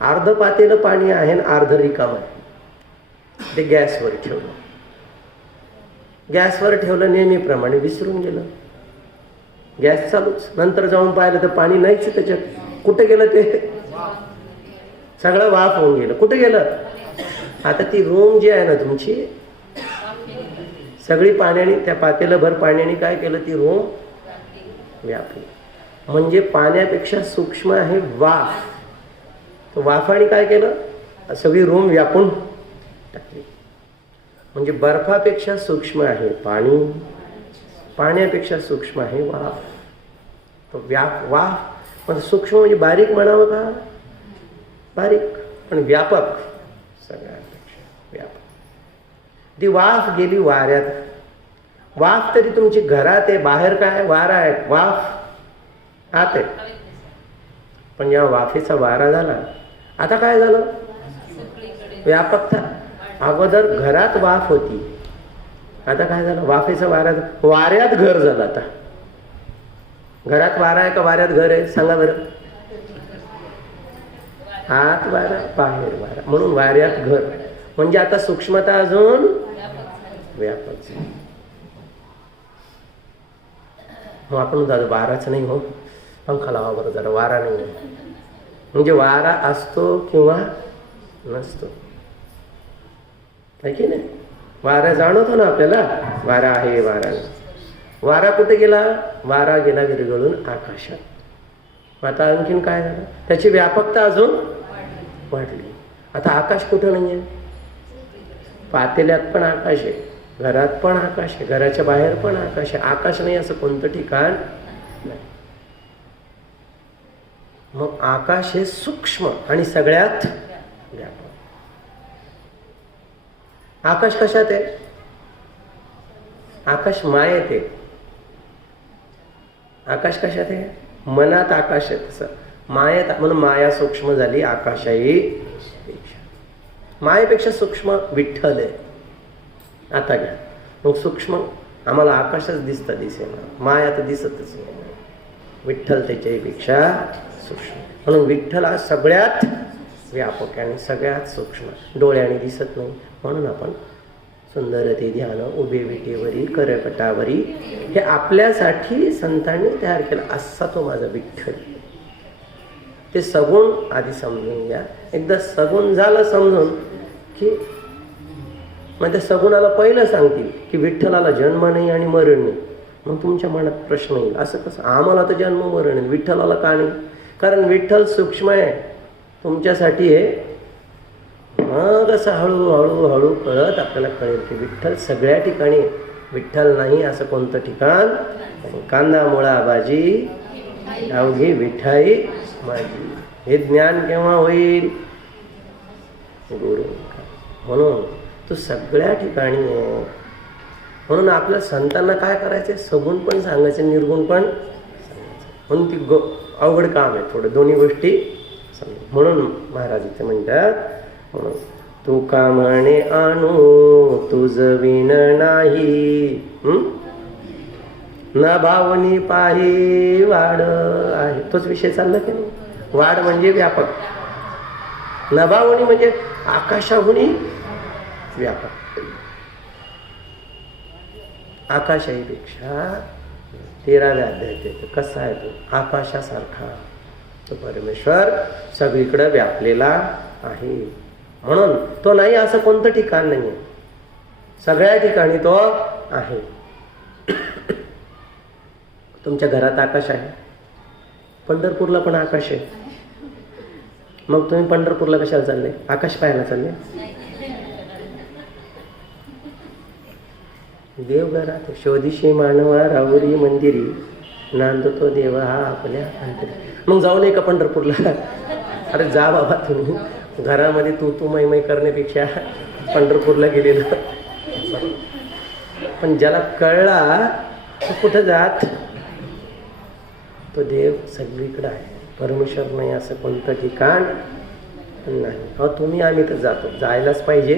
अर्ध पातेलं पाणी आहे आणि अर्ध रिकाम आहे. ते गॅसवर ठेवलं. गॅसवर ठेवलं नेहमीप्रमाणे, विसरून गेलं. गॅस चालूच. नंतर जाऊन पाहिलं तर पाणी नाहीच त्याच्यात. कुठे गेलं ते, सगळं वाफ होऊन गेलं. कुठे गेलं, आता ती रूम जी आहे ना तुमची, सगळी पाण्याने, त्या पातेलं भर पाण्याने काय केलं, ती रूम व्यापली. म्हणजे पाण्यापेक्षा सूक्ष्म आहे वाफ. वाफाने काय केलं, सगळी रूम व्यापून टाकली. म्हणजे बर्फापेक्षा सूक्ष्म आहे पाणी, पाण्यापेक्षा सूक्ष्म आहे वाफ. तो वाफ पण सूक्ष्म म्हणजे बारीक म्हणावं का, बारीक पण व्यापक, सगळ्यांपेक्षा व्यापक. ती वाफ गेली वाऱ्यात. वाफ तरी तुमची घरात आहे, बाहेर काय वारा आहे, वाफ आत आहे. पण या वाफेचा वारा झाला, आता काय झालं, व्यापकता. अगोदर घरात वाफ होती, आता काय झालं, वाफेचा वारा, वाऱ्यात घर झालं. आता घरात वारा आहे का वाऱ्यात घर आहे, सांगा बरं. आत वारा, बाहेर वारा, म्हणून वाऱ्यात घर. म्हणजे आता सूक्ष्मता अजून व्यापक. मग आपण दादा वाराच नाही हो, पंखा लावा बरं जरा, वारा नाही आहे. म्हणजे वारा असतो किंवा नसतो, आहे की नाही. वारा जाणवतो ना आपल्याला, वारा आहे वारा नाही. वारा कुठे गेला, वारा गेला विरघळून आकाशात. आता आणखीन काय झालं, त्याची व्यापकता अजून वाढली. आता आकाश कुठं नाही आहे, पातेल्यात पण आकाश आहे, घरात पण आकाश आहे, घराच्या बाहेर पण आकाश आहे. आकाश नाही असं कोणतं ठिकाण नाही. मग आकाश हे सूक्ष्म आणि सगळ्यात व्यापक. आकाश कशात आहे, आकाश मायेत आहे. आकाश कशात आहे, मनात आकाश आहे. तसं मायेत, म्हणून माया सूक्ष्म झाली, आकाशाही मायेपेक्षा सूक्ष्म विठ्ठल आहे. आता घ्या मग, सूक्ष्म आम्हाला आकाशच दिसतं, दिसेना, माया तर दिसतच नाही. विठ्ठल त्याच्यापेक्षा सूक्ष्म. म्हणून विठ्ठल हा सगळ्यात व्यापक आणि सगळ्यात सूक्ष्म. डोळ्याने दिसत नाही, म्हणून आपण सुंदर ते ध्यान उभे विटेवरी करपटावरी हे आपल्यासाठी संतांनी तयार केलं. असा तो माझा विठ्ठल. ते सगुण आधी समजून घ्या. एकदा सगुण झालं समजून की मग त्या सगुणाला पहिलं सांगतील की विठ्ठलाला जन्म नाही आणि मरण नाही. मग तुमच्या मनात प्रश्न येईल, असं कसं, आम्हाला तर जन्म मरण आहे, विठ्ठलाला का नाही. कारण विठ्ठल सूक्ष्म आहे तुमच्यासाठी आहे. मग असं हळूहळू हळू कळत आपल्याला कळेल की विठ्ठल सगळ्या ठिकाणी. विठ्ठल नाही असं कोणतं ठिकाण? कांदा मुळा भाजी अवघी विठाई माझी. हे ज्ञान केव्हा होईल? गुरु. म्हणून तू सगळ्या ठिकाणी आहे. म्हणून आपल्या संतांना काय करायचे? सगुण पण सांगायचे, निर्गुण पण सांगायचे. म्हणून ती अवघड काम आहे थोडं, दोन्ही गोष्टी समजा. म्हणून महाराज इथे म्हणतात, म्हणून तू का म्हणे आणू तुझ विण नाही, न भावनी पाही वाढ आहे. तोच विषय चालला की नाही? वाढ म्हणजे व्यापक, न भावनी म्हणजे आकाशाहुनी व्यापक. आकाशाहीपेक्षा 13व्या अध्यायात येतो. कसा आहे तो? आकाशासारखा तो परमेश्वर सगळीकडे व्यापलेला आहे. म्हणून तो नाही असं कोणतं ठिकाण नाही आहे, सगळ्या ठिकाणी तो आहे. तुमच्या घरात आकाश आहे, पंढरपूरला पण आकाश आहे. मग तुम्ही पंढरपूरला कशाला चालले? आकाश पाहायला चालले? देव घरात शोधिशी मानवा राहुरी मंदिरी, नांदतो देव हा आपल्या अंतरी. मग जाऊ नये का पंढरपूरला? अरे जा बाबा, तुम्ही घरामध्ये तू मै करण्यापेक्षा पंढरपूरला गेलेलं. पण ज्याला कळला तो कुठं जात? तो देव सगळीकडे आहे. परमेश्वर नाही असं कोणतं ठिकाण नाही. अहो तुम्ही आम्ही तर जातो, जायलाच पाहिजे.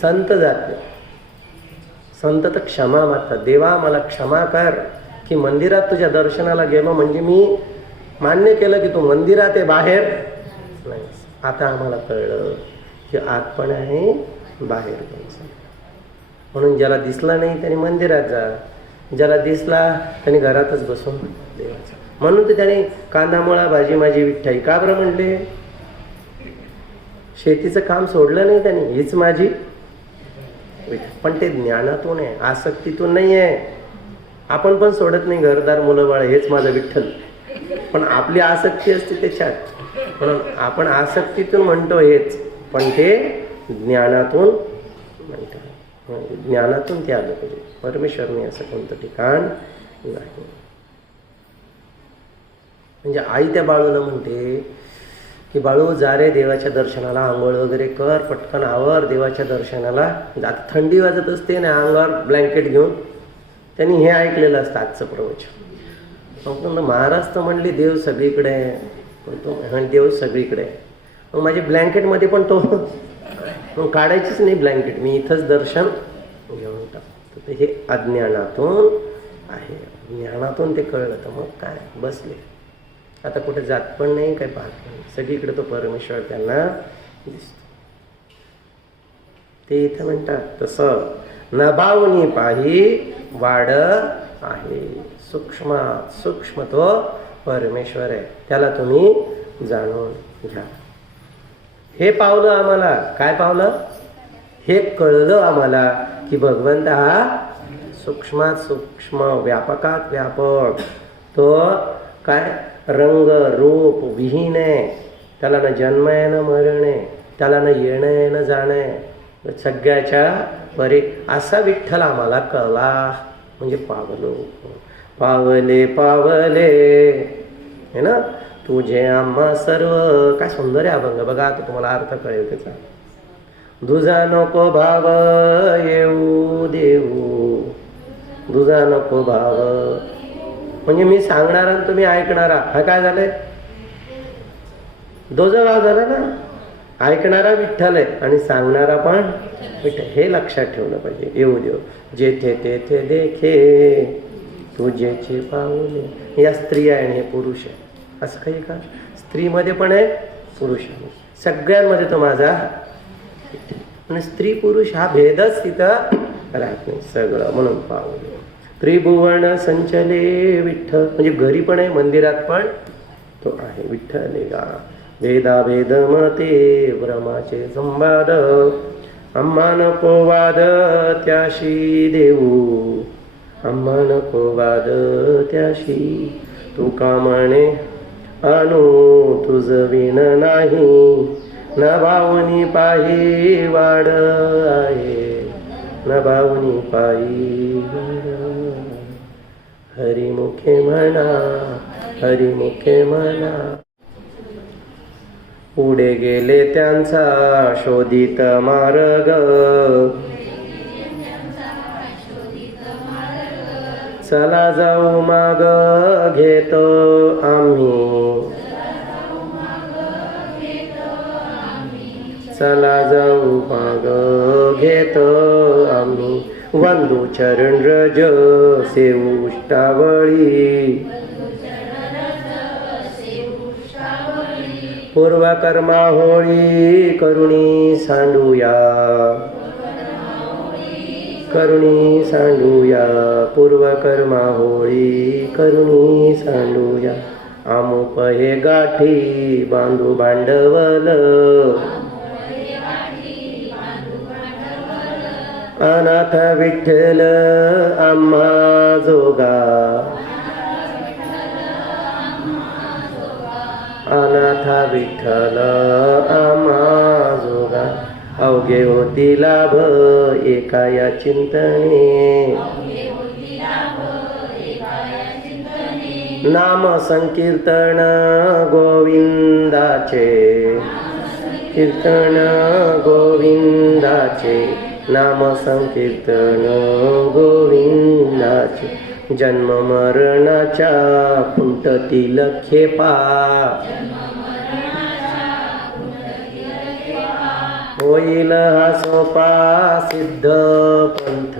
संत जात नाही. संत तर क्षमा मागतात, देवा मला क्षमा कर की मंदिरात तुझ्या दर्शनाला गेलो म्हणजे मी मान्य केलं की तू मंदिरात आहे, बाहेर नाही. आता आम्हाला कळलं की आत पण आहे, बाहेर पण. म्हणून ज्याला दिसला नाही त्याने मंदिरात जा, ज्याला दिसला त्याने घरातच बसून देवाचा. म्हणून तर त्याने कांदा मुळा भाजी माझी विठ्ठाई का बरं म्हणले? शेतीचं काम सोडलं नाही त्याने, हीच माझी. पण ते ज्ञानातून आहे, आसक्तीतून नाही आहे. आपण पण सोडत नाही घरदार मुलं बाळ, हेच माझं विठ्ठल. पण आपली आसक्ती असते त्याच्यात. म्हणून आपण आसक्तीतून म्हणतो हेच, पण ते ज्ञानातून म्हणतो. ज्ञानातून ते आलं पाहिजे. परमेश्वर नाही असं कोणतं ठिकाण नाही. म्हणजे आई त्या बाळूला म्हणते की बाळू जा रे देवाच्या दर्शनाला, आंघोळ वगैरे कर, पटकन आवर देवाच्या दर्शनाला. आता थंडी वाजत असते ना, अंगावर ब्लँकेट घेऊन. त्यांनी हे ऐकलेलं असतं आजचं प्रवचन. मग महाराज तर म्हणले देव सगळीकडे आहे, पण तो देव सगळीकडे आहे. मग माझ्या ब्लँकेटमध्ये पण तो, मग काढायचीच नाही ब्लँकेट, मी इथंच दर्शन घेऊन टाकतो. तर हे अज्ञानातून आहे. ज्ञानातून ते कळलं तर मग काय बसले. आता कुठे जात पण नाही, काही पाहत नाही, सगळीकडे तो परमेश्वर त्यांना दिसतो. ते इथं म्हणतात तसं न भावनी पाही वाढ आहे. सूक्ष्मात सूक्ष्म तो परमेश्वर आहे, त्याला तुम्ही जाणून घ्या. हे पावलं आम्हाला. काय पावलं? हे कळलं आम्हाला की भगवंत हा सूक्ष्मात सूक्ष्म, व्यापकात व्यापक. तो काय रंग रूप विहीन आहे. त्याला न जन्म आहे न मरण आहे, त्याला न येणं आहे न जाणं आहे, सगळ्याच्या परे असा विठ्ठल आम्हाला कळला. म्हणजे पावलो पावले पावले हे ना तुझे आम्हा सर्व. काय सुंदर आहे अभंग बघा, आता तुम्हाला अर्थ कळेल त्याचा. दुजा नको भाव येऊ देऊ, दुजा नको भाव म्हणजे मी सांगणारा आणि तुम्ही ऐकणारा. हा काय झालंय? दोजा भाव झाला ना. ऐकणारा विठ्ठल आहे आणि सांगणारा पण विठ्ठल. हे लक्षात ठेवलं पाहिजे. येऊ देव जेथे तेथे देखे तुझेचे पावले. या स्त्री आहे आणि हे पुरुष आहे. असं काही का? स्त्रीमध्ये पण आहे, पुरुष आहे. सगळ्यांमध्ये तो माझा. आणि स्त्री पुरुष हा भेदच तिथं राहत नाही, सगळं. म्हणून पावले त्रिभुवन संचले विठ्ठल. म्हणजे घरी पण आहे, मंदिरात पण तो आहे. विठ्ठल गा वेदा वेद मते ब्रह्माचे संवाद, आम्हा नको वाद त्याशी देऊ, आम्हा नको वाद त्याशी. तू का म्हणे आणू तुझ विण नाही, न भावनी पाही वाढ आहे. न भावनी पायी हरिमुखे म्हणा हरिमुखे म्हणा. पुढे गेले त्यांचा शोधित मार्ग चला जाऊ माग घेतो आम्ही चला जाऊ माग घेतो आम्ही. वंदू चरण रज सेवू उष्टावळी पूर्वकर्मा होळी करुणी सांडूया करुणी सांडूया पूर्वकर्मा होळी करुणी सांडूया. आमुप हे गाठी बांधू भांडवल अनाथ विठ्ठल आम्हा जोगा अनाथ विठ्ठल आम्हा जोगा. अवघे होती लाभ एका या चिंतने नाम संकीर्तन गोविंदाचे कीर्तन गोविंदाचे नाम संकीर्तन गोविंदाचे. जन्म मरणाच्या कुंटतील खेपा होईल हा सोपा सिद्ध पंथ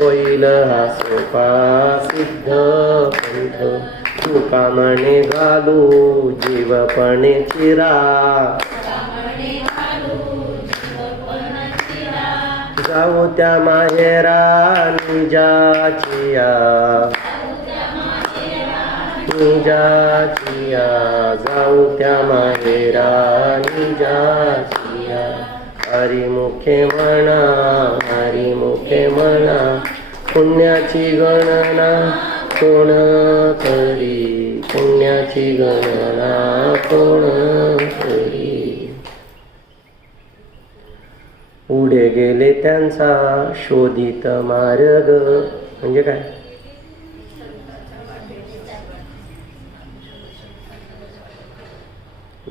होईल हा सोपा सिद्ध पंथ. तुका म्हणे घालू जीवपणे चिरा जाऊ त्या माहेरा निजाचिया निजाचिया जाऊ त्या माहेरा निजाचिया. हरिमुखे म्हणा हरिमुखे म्हणा पुण्याची गणना कोण करी पुण्याची गणना कोण करी. पुढे गेले त्यांचा शोधित मार्ग म्हणजे काय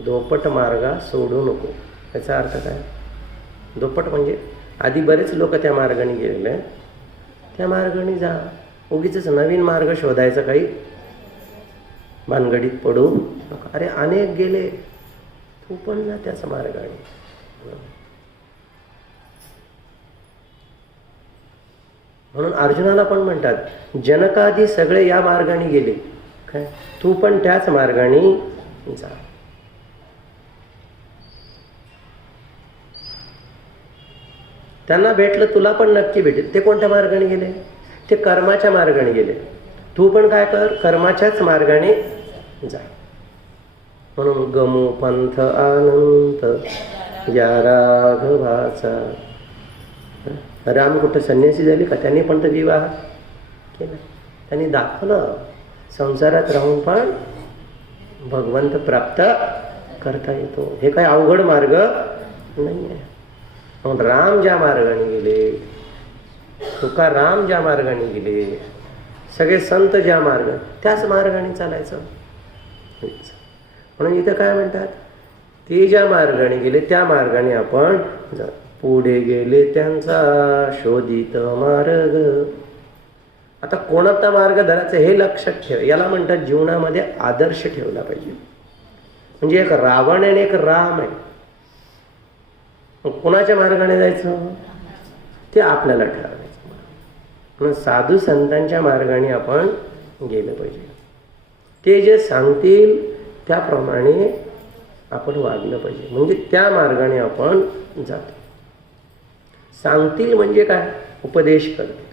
दोपट मार्गा सोडू नको. याचा अर्थ काय दोपट म्हणजे आधी बरेच लोक त्या मार्गाने गेलेले त्या मार्गाने जा. उगीच नवीन मार्ग शोधायचा काही भानगडीत पडू नका. अरे अनेक गेले तू पण जा त्याच मार्गाने. म्हणून अर्जुनाला पण म्हणतात जनकादी सगळे या मार्गाने गेले काय तू पण त्याच मार्गाने जा. त्यांना भेटलं तुला पण नक्की भेटेल. ते कोणत्या मार्गाने गेले ते कर्माच्या मार्गाने गेले. तू पण काय कर कर्माच्याच मार्गाने जा. म्हणून गमू पंथ अनंत या राघवाचा. राम कुठं संन्यासी झाली का त्यांनी पण तर विवाह केला. त्यांनी दाखवलं संसारात राहून पण भगवंत प्राप्त करता येतो. हे काय अवघड मार्ग नाही आहे. म्हणून राम ज्या मार्गाने गेले तुकाराम ज्या मार्गाने गेले सगळे संत ज्या मार्ग त्याच मार्गाने चालायचं. म्हणून इथं काय म्हणतात ते ज्या मार्गाने गेले त्या मार्गाने आपण जा. पुढे गेले त्यांचा शोधित मार्ग. आता कोणता मार्ग धरायचा हे लक्षात ठेव. याला म्हणतात जीवनामध्ये आदर्श ठेवला पाहिजे. म्हणजे एक रावण आणि एक राम आहे. कोणाच्या मार्गाने जायचं ते आपल्याला ठरवायचं. म्हणून साधू संतांच्या मार्गाने आपण गेलं पाहिजे. ते जे सांगतील त्याप्रमाणे आपण वागलं पाहिजे. म्हणजे त्या मार्गाने आपण जातो. सांगतील म्हणजे काय उपदेश करते.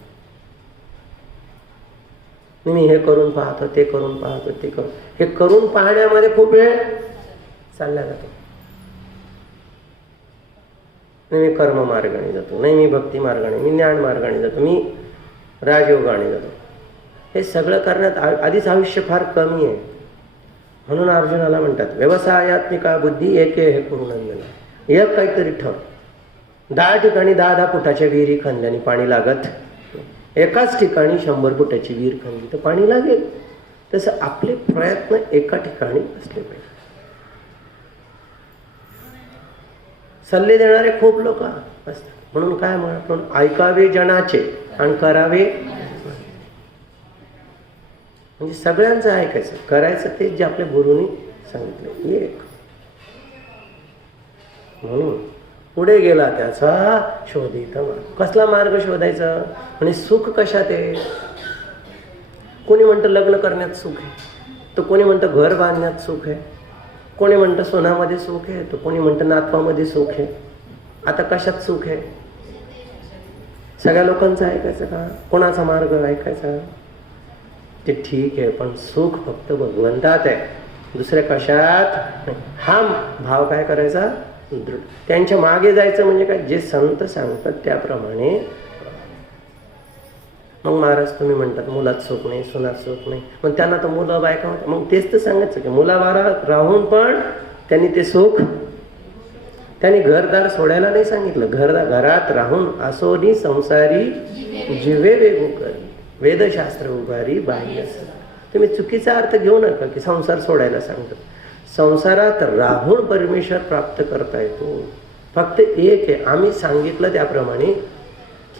मी हे करून पाहतो ते करून पाहतो ते करून हे करून पाहण्यामध्ये खूप वेळ चालला जातो. नाही मी कर्म मार्गाने जातो नाही मी भक्ती मार्गाने मी ज्ञान मार्गाने जातो मी राजयोगाने जातो. हे सगळं करण्यात आधीच आयुष्य फार कमी आहे. म्हणून अर्जुनाला म्हणतात व्यवसायात्मिका बुद्धी एके हे पूर्णंदना. एक काहीतरी ठर. 10 ठिकाणी 10 फुटाच्या विहिरी खणल्याने पाणी लागत, एकाच ठिकाणी 100 फुटाची विहीर खणली तर पाणी लागेल. तसं आपले प्रयत्न एका ठिकाणी असले पाहिजे. सल्ले देणारे खूप लोक असतात, म्हणून काय म्हणून ऐकावे जनाचे आणि करावे, म्हणजे सगळ्यांचं ऐकायचं, करायचं तेच जे आपल्या गुरुनी सांगितलं एक. म्हणून पुढे गेला त्याचा शोधित मार्ग. कसला मार्ग शोधायचा? म्हणजे सुख कशात आहे? कोणी म्हणतं लग्न करण्यात सुख आहे, तर कोणी म्हणतं घर बांधण्यात सुख आहे, कोणी म्हणतं सोनामध्ये सुख आहे, तर कोणी म्हणतं नातवामध्ये सुख आहे. आता कशात सुख आहे? सगळ्या लोकांचं ऐकायचं का? कोणाचा मार्ग ऐकायचा? ते ठीक आहे, पण सुख फक्त भगवंतात आहे, दुसऱ्या कशात नाही. हा भाव काय करायचा? दृढ. त्यांच्या मागे जायचं म्हणजे काय? जे संत सांगतात त्याप्रमाणे. मग महाराज तुम्ही म्हणतात मुलात सुख नाही, सुनात सुख नाही, मग त्यांना तर मुलं बायका होतात. मग तेच तर सांगायचं की मुलाबाळात राहून पण त्यांनी ते सुख, त्यांनी घरदार सोडायला नाही सांगितलं. घरात राहून असोनी संसारी जिवे वेगुकरी, वेदशास्त्र उभारी बाह्य. तुम्ही चुकीचा अर्थ घेऊ नका की संसार सोडायला सांगतात. संसारात राहून परमेश्वर प्राप्त करता येतो. फक्त एक आहे, आम्ही सांगितलं त्याप्रमाणे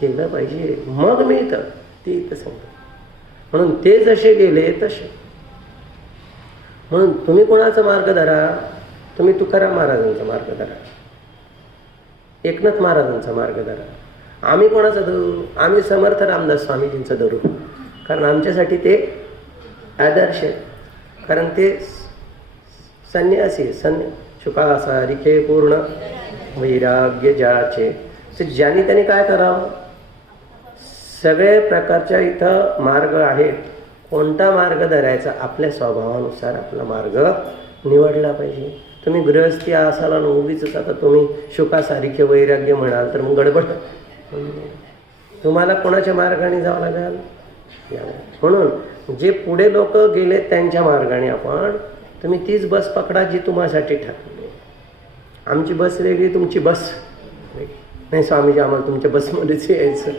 केलं पाहिजे, मग मिळतं. ते इथं सांगतात. म्हणून ते जसे गेले तसे. म्हणून तुम्ही कोणाचा मार्ग धरा? तुम्ही तुकाराम महाराजांचा मार्ग धरा, एकनाथ महाराजांचा मार्ग धरा. आम्ही कोणाचा धरू? आम्ही समर्थ रामदास स्वामीजींचा धरू, कारण आमच्यासाठी ते आदर्श आहे. कारण ते संन्यासी, शुकासारिखे पूर्ण वैराग्य ज्याचे. तर ज्यांनी त्यांनी काय करावं? सगळे प्रकारच्या इथं मार्ग आहेत, कोणता मार्ग धरायचा? आपल्या स्वभावानुसार आपला मार्ग निवडला पाहिजे. तुम्ही गृहस्थी असाल आणि उगीच आता तुम्ही शुकासारिखे वैराग्य म्हणाल तर मग गडबड. तुम्हाला कोणाच्या मार्गाने जावं लागेल? म्हणून जे पुढे लोक गेले त्यांच्या मार्गाने आपण, तुम्ही तीच बस पकडा जी तुम्हासाठी ठरली. आमची बस वेगळी, तुमची बस वेगळी. नाही स्वामीजी आम्हाला तुमच्या बसमध्येच यायचं.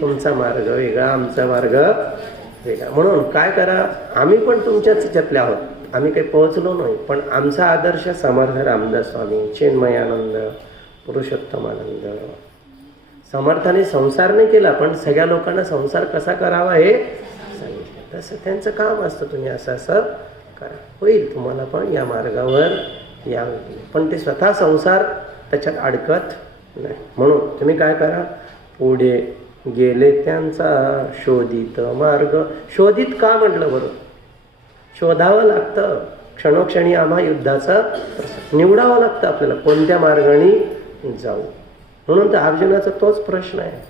तुमचा मार्ग वेगळा, आमचा मार्ग वेगळा. म्हणून काय करा, आम्ही पण तुमच्याच ह्याच्यातले आहोत, आम्ही काही पोहोचलो नाही, पण आमचा आदर्श समर्थ रामदास स्वामी, चिन्मयानंद, पुरुषोत्तमानंद. समर्थाने संसार नाही केला, पण सगळ्या लोकांना संसार कसा करावा हे सांगितलं. तसं त्यांचं काम असतं. तुम्ही असं असं करा, होईल तुम्हाला पण या मार्गावर यावं. पण ते स्वतः संसार त्याच्यात अडकत नाही. म्हणून तुम्ही काय करा, पुढे गेले त्यांचा शोधित मार्ग. शोधित का म्हटलं बरोबर? शोधावं लागतं. क्षणोक्षणी आम्हा युद्धाचा निवडावं लागतं आपल्याला, कोणत्या मार्गाने जाऊ. म्हणून तर अर्जुनाचा तोच प्रश्न आहे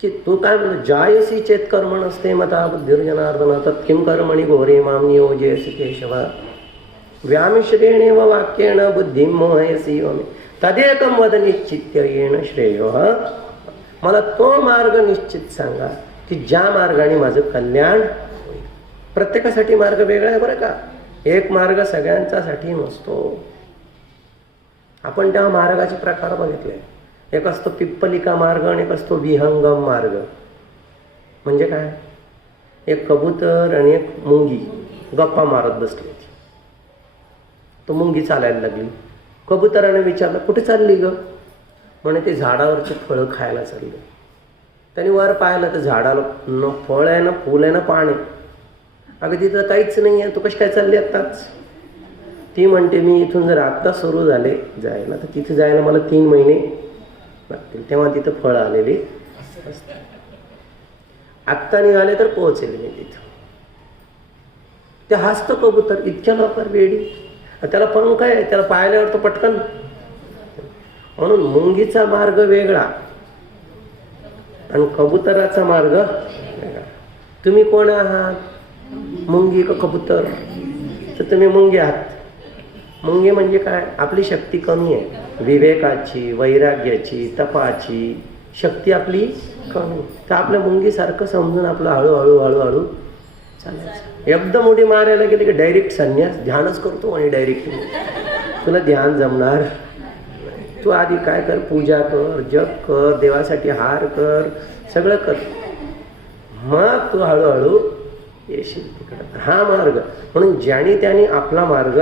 की तू काय म्हणतो, जायसी चेत कर्म नसते मता बुद्धिर्जनार्दन तत्किं कर्मणि घोरे माम नियोजयसि केशव व्यामिश्रेणेव वाक्येन बुद्धिं मोहयसि योमे तदेकं वद निश्चित्य येण श्रेयो. मला तो मार्ग निश्चित सांगा की ज्या मार्गाने माझं कल्याण होईल. प्रत्येकासाठी मार्ग वेगळा आहे बरं का. एक मार्ग सगळ्यांच्यासाठी नसतो. आपण त्या मार्गाचे प्रकार बघितले. एक असतो पिप्पलिका मार्ग आणि एक असतो विहंगम मार्ग. म्हणजे काय, एक कबूतर आणि एक मुंगी गप्पा मारत बसली. तो मुंगी चालायला लागली. कबुतराने विचारलं कुठे चालली ग? म्हणे ते झाडावरचे फळं खायला चालले. त्याने वर पाहिलं तर झाडाला न फळ आहे ना फूल आहे ना पाणी. अगं तिथं काहीच नाही आहे, तू कशी काय चालली आत्ताच? ती म्हणते मी इथून जर आत्ता सुरू झाले जायला तर तिथे जायला मला 3 महिने लागतील, तेव्हा तिथं फळ आलेली असतात. आत्ता निघाले तर पोहोचेल मी तिथं. ते हसतं कबूतर, इतक्या लवकर वेडी, त्याला पंख आहे, त्याला पाहिल्यावर तो पटकन. म्हणून मुंगीचा मार्ग वेगळा आणि कबुतराचा मार्ग वेगळा. तुम्ही कोण आहात, मुंगी का कबूतर? तर तुम्ही मुंगी आहात. मुंगी म्हणजे काय, आपली शक्ती कमी आहे, विवेकाची, वैराग्याची, तपाची शक्ती आपली कमी. तर आपल्या मुंगीसारखं समजून आपलं हळूहळू हळूहळू चालायचं. एकदम मोठी मारायला गेली की डायरेक्ट संन्यास, ध्यानच करतो आणि डायरेक्ट. तुला ध्यान जमणार. तू आधी काय कर, पूजा कर, जप कर, देवासाठी हार कर, सगळं कर, मग तू हळूहळू येशील तिकडं. हा मार्ग. म्हणून ज्याने त्याने आपला मार्ग,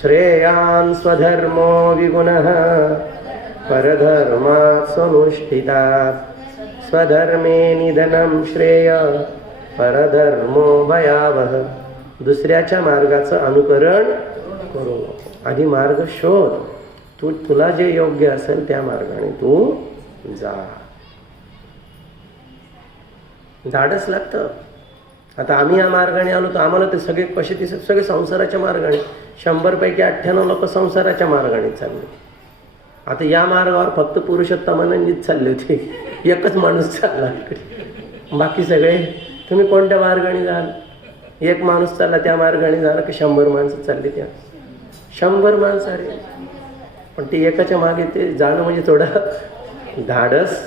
श्रेयान् स्वधर्मो विगुणः परधर्मात् स्वनुष्ठितात् स्वधर्मे निधनं श्रेय परधर्मो भयावह. दुसऱ्याच्या मार्गाचं अनुकरण करू नको. आधी मार्ग शोध. तुला जे योग्य असेल त्या मार्गाने तू जा. धाडस लागतं. आता आम्ही या मार्गाने आलो तर आम्हाला ते सगळे कसे दिसत, सगळे संसाराच्या मार्गाने. 100 पैकी 98 लोक संसाराच्या मार्गाने चालले. आता या मार्गावर फक्त पुरुषोत्तमानंदजीच चालले होते. एकच माणूस चालला इकडे. बाकी सगळे तुम्ही कोणत्या मार्गाने जाल? एक माणूस चालला त्या मार्गाने झाला की 100 माणसं चालली त्या. 100 माणसं अरे, पण ते एकाच्या मागे ते जाणं म्हणजे थोडं धाडस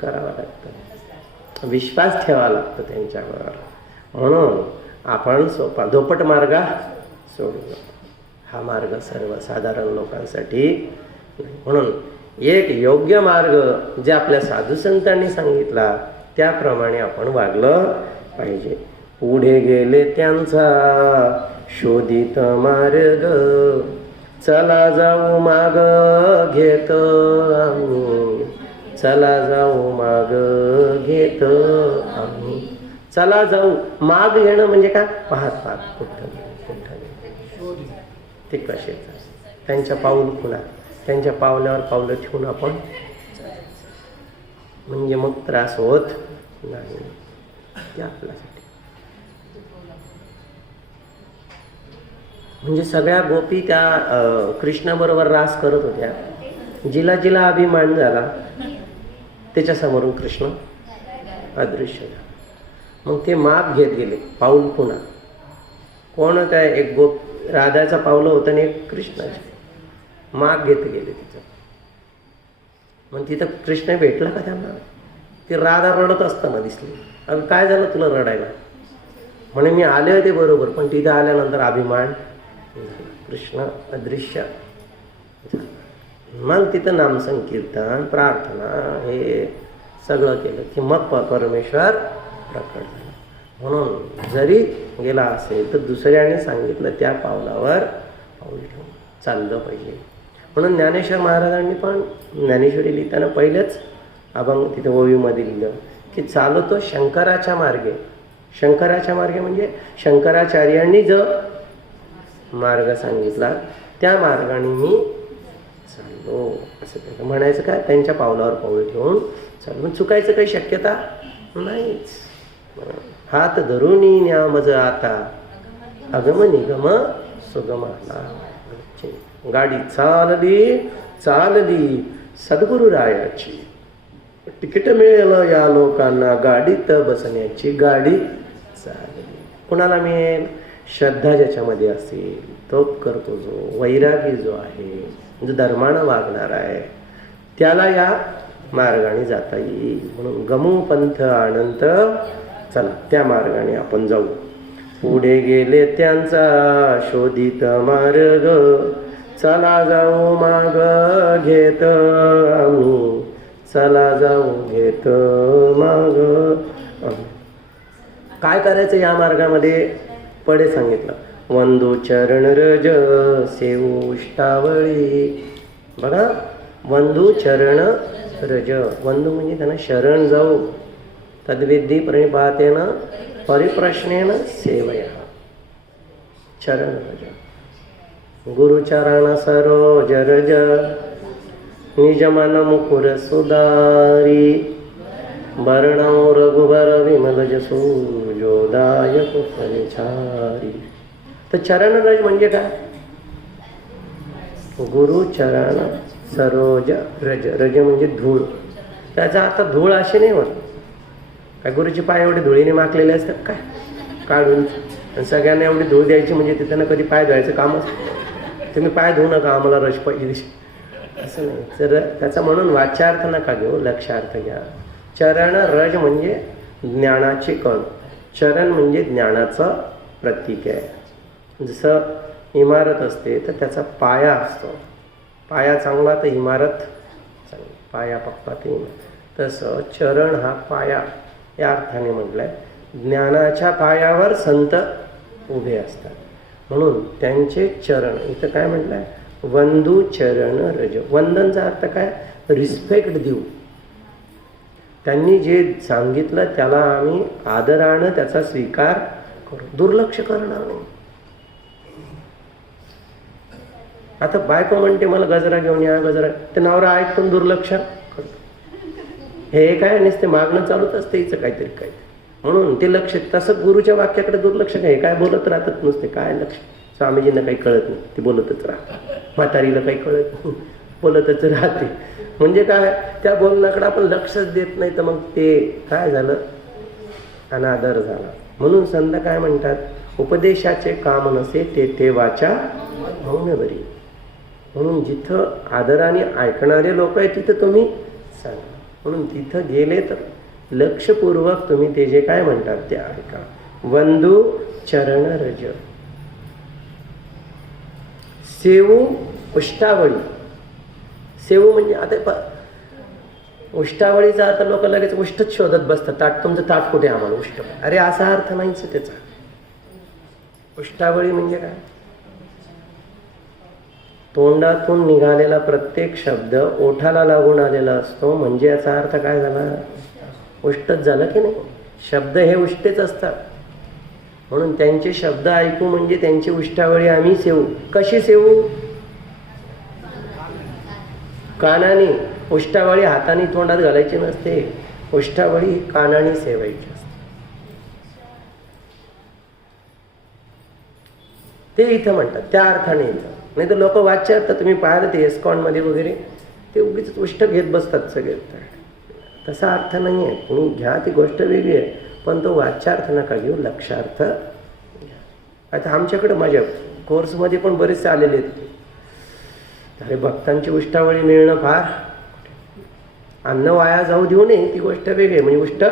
करावं लागतं, विश्वास ठेवावा लागतो त्यांच्यावर. म्हणून आपण सोपा धोपट मार्ग सोडू. हा मार्ग सर्वसाधारण लोकांसाठी नाही. म्हणून एक योग्य मार्ग जे आपल्या साधू संतांनी सांगितला त्याप्रमाणे आपण वागलं पाहिजे. पुढे गेले त्यांचा शोधित मार्ग, चला जाऊ माग घेत आम्ही, चला जाऊ माग घेत आम्ही. चला जाऊ, माग घेणं म्हणजे काय? पाहत पाहत कुठं ते कसे त्यांच्या पाऊल खुणा, त्यांच्या पावल्यावर पावलं ठेवून आपण म्हणजे मग त्रास होत नाही. ते आपल्यासाठी म्हणजे सगळ्या गोपी त्या कृष्णाबरोबर रास करत होत्या. जिला जिला अभिमान झाला त्याच्यासमोरून कृष्ण अदृश्य झाला. मग ते माग घेत गेले पाऊल पुन्हा. कोण काय? एक गोप राधाचा पावलं होतं आणि एक कृष्णाचे. माग घेत गेले तिचं. मग तिथं कृष्ण भेटला का त्यांना? ती राधा रडत असताना दिसली. अगं काय झालं तुला रडायला? म्हणे मी आले होते बरोबर, पण तिथं आल्यानंतर अभिमान, कृष्ण अदृश्य. मग तिथं नामसंकीर्तन, प्रार्थना हे सगळं केलं की मग परमेश्वर प्रकट झाला. म्हणून जरी गेला असेल तर दुसऱ्याने सांगितलं त्या पावलावर पाऊल ठेवून चाललं पाहिजे. म्हणून ज्ञानेश्वर महाराजांनी पण ज्ञानेश्वरी लिहिताना पहिलेच अभंग तिथे ओवीमध्ये लिहिलं की चालतो शंकराच्या मार्गे. शंकराच्या मार्गे म्हणजे शंकराचार्यांनी जो मार्ग सांगितला त्या मार्गाने मी चाललो असं म्हणायचं. काय? त्यांच्या पावलावर पाऊल ठेवून चालून चुकायचं काही शक्यता नाहीच. हात धरुनी न्या मज आता अगम निगम सुगमाला. गाडी चालली चालली सद्गुरु रायाची. तिकीट मिळेल या लोकांना गाडीत बसण्याची. गाडी चालली. कुणाला मिळेल? श्रद्धा ज्याच्यामध्ये असेल, तप करतो जो, वैरागी जो आहे, जो धर्मानं वागणार आहे, त्याला या मार्गाने जाता येईल. म्हणून गमू पंथ अनंत, चला त्या मार्गाने आपण जाऊ. पुढे गेले त्यांचा शोधित मार्ग, चला जाऊ माग घेत आम्ही, चला जाऊ घेत माग आम्ही. काय करायचं या मार्गामध्ये? पडे सांगितलं. वंदू चरण रज सेवुष्टावळी. बघा, वंदू चरण रज. वंदू म्हणजे त्यांना शरण जाऊ. तद्विधी प्रणिपातेन परिप्रश्नेन सेवया. चरण रज. गुरुचरण सरोज रज निज मन मुकुर सुधारी. वर्णौ रघुबर विमल जसो जोदायक फलचारी. तर चरण रज म्हणजे काय? गुरु चरण सरोज रज. रज म्हणजे धूळ. त्याचा आता धूळ अशी नाही होत काय? गुरुची पाय एवढे धुळीने माखलेले असतात काय? काढून आणि सगळ्यांना एवढी धूळ द्यायची म्हणजे ते त्यांना कधी पाय धुवायचं कामच. तुम्ही पाय धुवू नका, आम्हाला रज पाहिजे असं नाही. तर त्याचा म्हणून वाच्यार्थ नका घेऊ, लक्षार्थ घ्या. चरण रज म्हणजे ज्ञानाचे कण. चरण म्हणजे ज्ञानाचं प्रतीक आहे. जसं इमारत असते तर त्याचा पाया असतो, पाया चांगला तर इमारत चांगली, पाया पक्का ते इमारत. तसं चरण हा पाया या अर्थाने म्हटलंय. ज्ञानाच्या पायावर संत उभे असतात म्हणून त्यांचे चरण. इथं काय म्हटलंय? वंदू चरण रज. वंदनचा अर्थ काय? रिस्पेक्ट देऊ. त्यांनी जे सांगितलं त्याला आम्ही आदरानं त्याचा स्वीकार करू, दुर्लक्ष करणार नाही. आता बायको म्हणते मला गजरा घेऊन या, गजरा, ते नवरा ऐकून दुर्लक्ष करतो. हे काय नसते, मागणं चालूच असते हिचं काहीतरी काय, म्हणून ते लक्ष. तसं गुरुच्या वाक्याकडे दुर्लक्ष काय, काय बोलत राहतात नुसते, काय लक्ष. स्वामीजींना काही कळत नाही, ते बोलतच राहतात. म्हातारीला काही कळत नाही, बोलतच राहते. म्हणजे काय, त्या बोलण्याकडे आपण लक्षच देत नाही, तर मग ते काय झालं, अनादर झाला. म्हणून संत काय म्हणतात? उपदेशाचे काम नसे ते वाचा मौन बरी. म्हणून जिथं आदराने ऐकणारे लोक आहेत तिथं तुम्ही सांगा. म्हणून तिथं गेले तर लक्षपूर्वक तुम्ही ते जे काय म्हणतात ते ऐका. वंदू चरण रज. सेवू उष्टावळी. सेवू म्हणजे आता उष्टावळीचा आता लोक लगेच उष्टच शोधत बसतात. ताट, तुमचं ताट कुठे, आम्हाला उष्ट. अरे असा अर्थ नाहीच त्याचा. उष्टावळी म्हणजे काय? तोंडातून निघालेला प्रत्येक शब्द ओठाला लागून आलेला असतो. म्हणजे याचा अर्थ काय झाला? उष्टच झालं की नाही? शब्द हे उष्टेच असतात. म्हणून त्यांचे शब्द ऐकू म्हणजे त्यांची उष्टावळी आम्ही सेवू. कशी सेवू? कानाने. उष्टावळी हाताने तोंडात घालायची नसते, उष्टावळी ही कानाने सेवायची असते. ते इथं म्हणतात, त्या अर्थाने इथं. नाही तर लोक वाच्यार्थ तुम्ही पाहिलं ते एस्कॉनमध्ये वगैरे, ते उगीच उष्ट घेत बसतात सगळे. तसा अर्थ नाही आहे. म्हणून घ्या, ती गोष्ट वेगळी आहे, पण तो वाच्यार्थ नका घेऊ, लक्षार्थ घ्या. आता आमच्याकडे माझ्या कोर्समध्ये पण बरेचसे आलेले आहेत. अरे भक्तांची उष्टावळी मिळणं फार, अन्न वाया जाऊ देऊ नये, ती गोष्ट वेगळी आहे. म्हणजे उष्ट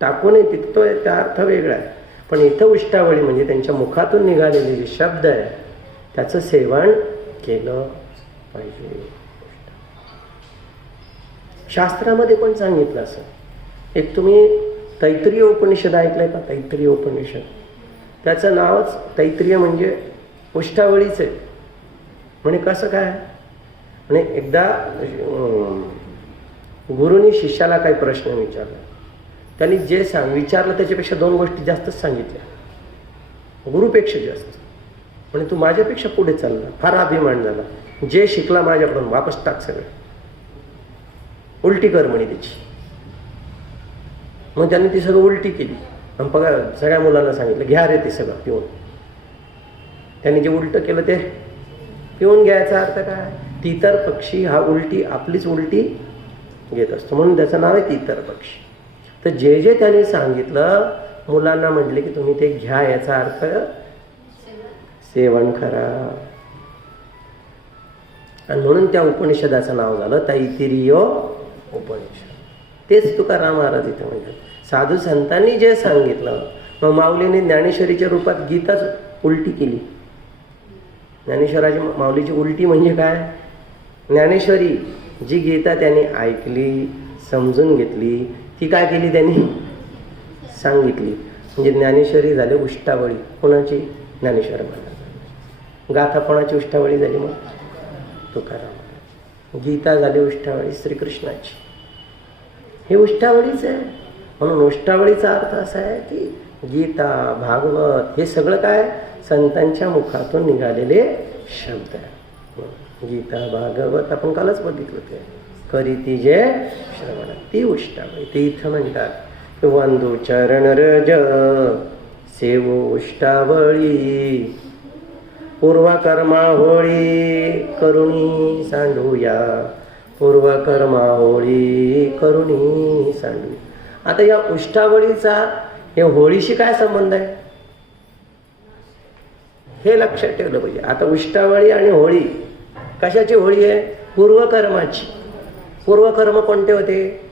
टाकू नये, तिथं त्या अर्थ वेगळा आहे. पण इथं उष्टावळी म्हणजे त्यांच्या मुखातून निघालेले जे शब्द आहे त्याचं सेवन केलं पाहिजे. शास्त्रामध्ये पण सांगितलं असं. एक तुम्ही तैत्तिरीय उपनिषद ऐकलंय का? तैत्तिरीय उपनिषद, त्याचं नावच तैत्तिरीय म्हणजे उष्टावळीच आहे. म्हणजे कसं काय? म्हणजे एकदा गुरुनी शिष्याला काही प्रश्न विचारला, त्यांनी जे विचारलं त्याच्यापेक्षा 2 गोष्टी जास्तच सांगितल्या, गुरुपेक्षा जास्त. म्हणजे तू माझ्यापेक्षा पुढे चालला, फार अभिमान झाला, जे शिकला माझ्याकडून वापस टाक, सगळं उलटी कर म्हणे त्याची. मग त्यांनी ती सगळं उलटी केली आणि बघा सगळ्या मुलांना सांगितलं घ्या रे ते सगळं पिऊन. त्यांनी जे उलट केलं ते पिऊन घ्यायचा अर्थ काय? तीतर पक्षी हा उलटी, आपलीच उलटी घेत असतो, म्हणून त्याचं नाव आहे तीतर पक्षी. तर जे जे त्यांनी सांगितलं मुलांना म्हटले की तुम्ही ते घ्या, याचा अर्थ सेवन करा. आणि म्हणून त्या उपनिषदाचं नाव झालं तैत्तिरीय उपनिषद. तेच तुकाराम महाराज इथं म्हणतात. साधू संतांनी जे सांगितलं, मग माऊलीने ज्ञानेश्वरीच्या रूपात गीताच उलटी केली. ज्ञानेश्वराची माऊलीची उलटी म्हणजे काय? ज्ञानेश्वरी जी गीता त्यांनी ऐकली, समजून घेतली, ती काय केली त्यांनी? सांगितली. म्हणजे ज्ञानेश्वरी झाली उष्टावळी. कोणाची? ज्ञानेश्वर महाराज. गाथा कोणाची उष्टावळी झाली? मग तुकाराम. गीता झाली उष्टावळी श्रीकृष्णाची. हे उष्टावळीच आहे. म्हणून उष्टावळीचा अर्थ असा आहे की गीता, भागवत हे सगळं काय संतांच्या मुखातून निघालेले शब्द आहे. गीता, भागवत आपण कालच बघितलं ते करीती जे श्रवण, ती उष्टावळी. ते इथं म्हणतात वंदू चरण रज सेवो उष्टावळी, पूर्वकर्मा होळी करुणी सांडूया, पूर्वकर्मा होळी करुणी सांडूया. आता या उष्टावळीचा हे होळीशी काय संबंध आहे हे लक्षात ठेवलं पाहिजे. आता उष्टावळी आणि होळी कशाची होळी आहे? पूर्वकर्माची. पूर्वकर्म कोणते होते?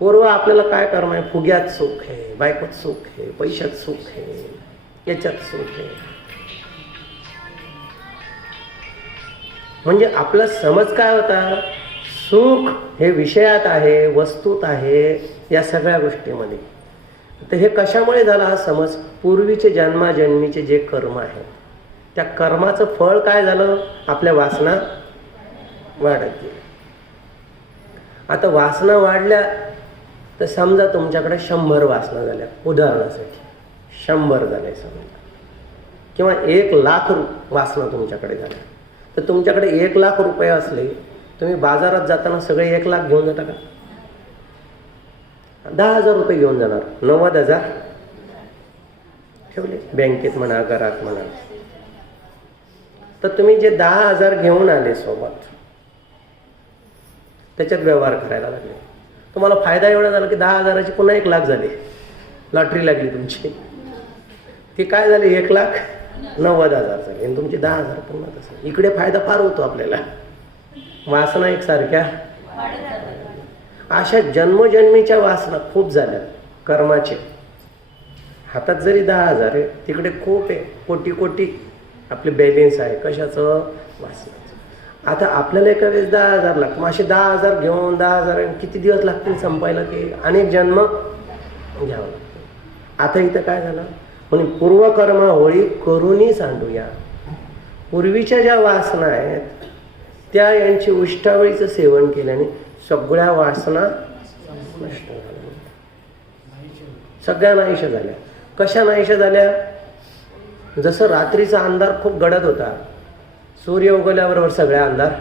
पूर्व आपल्याला काय कर्म आहे? फुग्यात सुख आहे, बायकोत सुख आहे, पैशात सुख आहे, याच्यात सुख आहे. म्हणजे आपला समज काय होता? सुख हे विषयात आहे, वस्तूत आहे, या सगळ्या गोष्टीमध्ये. तर हे कशामुळे झाला हा समज? पूर्वीचे जन्माजन्मीचे जे कर्म आहे, त्या कर्माचं फळ काय झालं? आपल्या वासना वाढत गेल्या. आता वासना वाढल्या तर समजा तुमच्याकडे 100 वासना झाल्या, उदाहरणासाठी 100 झाले समजा, किंवा 1,00,000 वासना तुमच्याकडे झाल्या. तर तुमच्याकडे 1,00,000 रुपये असले, तुम्ही बाजारात जाताना सगळे 1,00,000 घेऊन जाता का? 10,000 रुपये घेऊन जाणार, 90,000 ठेवले बँकेत म्हणा, घरात म्हणा. तर तुम्ही जे 10,000 घेऊन आले सोबत, त्याच्यात व्यवहार करायला लागले. तुम्हाला फायदा एवढा झाला की 10,000ची पुन्हा 1,00,000 झाले. लॉटरी लागली तुमची. ती काय झाली? 1,90,000 झाली आणि तुमची 10,000 पुन्हा तसं. इकडे फायदा फार होतो आपल्याला. वासना एकसारख्या. अशा जन्मजन्मीच्या वासना खूप झाल्या कर्माचे. हातात जरी 10,000 आहे, तिकडे खूप आहे, कोटी कोटी आपले बॅलेन्स आहे. कशाचं? वासनाचं. आता आपल्याला एका वेळेस 10,000 लागतं. मग असे 10,000 घेऊन 10,000 किती दिवस लागतील संपायला? की अनेक जन्म घ्यावं लागतं. आता इथं काय झालं? म्हणून पूर्वकर्मा होळी करूनही सांडूया. पूर्वीच्या ज्या वासना आहेत त्या यांची उष्टावळीचं सेवन केल्याने सगळ्या वासना नष्ट झाल्या, सगळ्या नाहीशा झाल्या. कशा नाहीशा झाल्या? जसं रात्रीचा अंधार खूप गडद होता, सूर्य उगवल्याबरोबर सगळ्या अंधार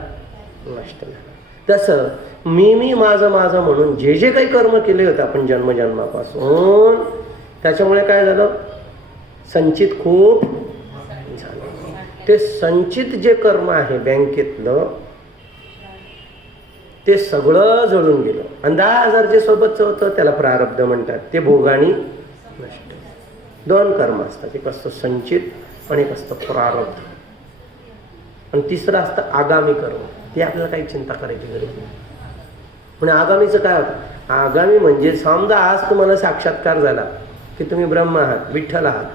नष्ट झाला. तसं मी माझं माझं म्हणून जे जे काही कर्म केले होते आपण जन्मजन्मापासून, त्याच्यामुळे काय झालं? संचित खूप झालं. ते संचित जे कर्म आहे बँकेतलं, ते सगळं जळून गेलं. आणि 10,000 जे सोबतचं होतं त्याला प्रारब्ध म्हणतात. ते भोगानी नष्ट. 2 कर्म असतात, एक असतं संचित आणि एक असतं प्रारब्ध. आणि तिसरं असतं आगामी कर्म. ते आपल्याला काही चिंता करायची गरज नाही. म्हणजे आगामीचं काय होतं? आगामी म्हणजे समजा आज तुम्हाला साक्षात्कार झाला की तुम्ही ब्रह्म आहात, विठ्ठल आहात.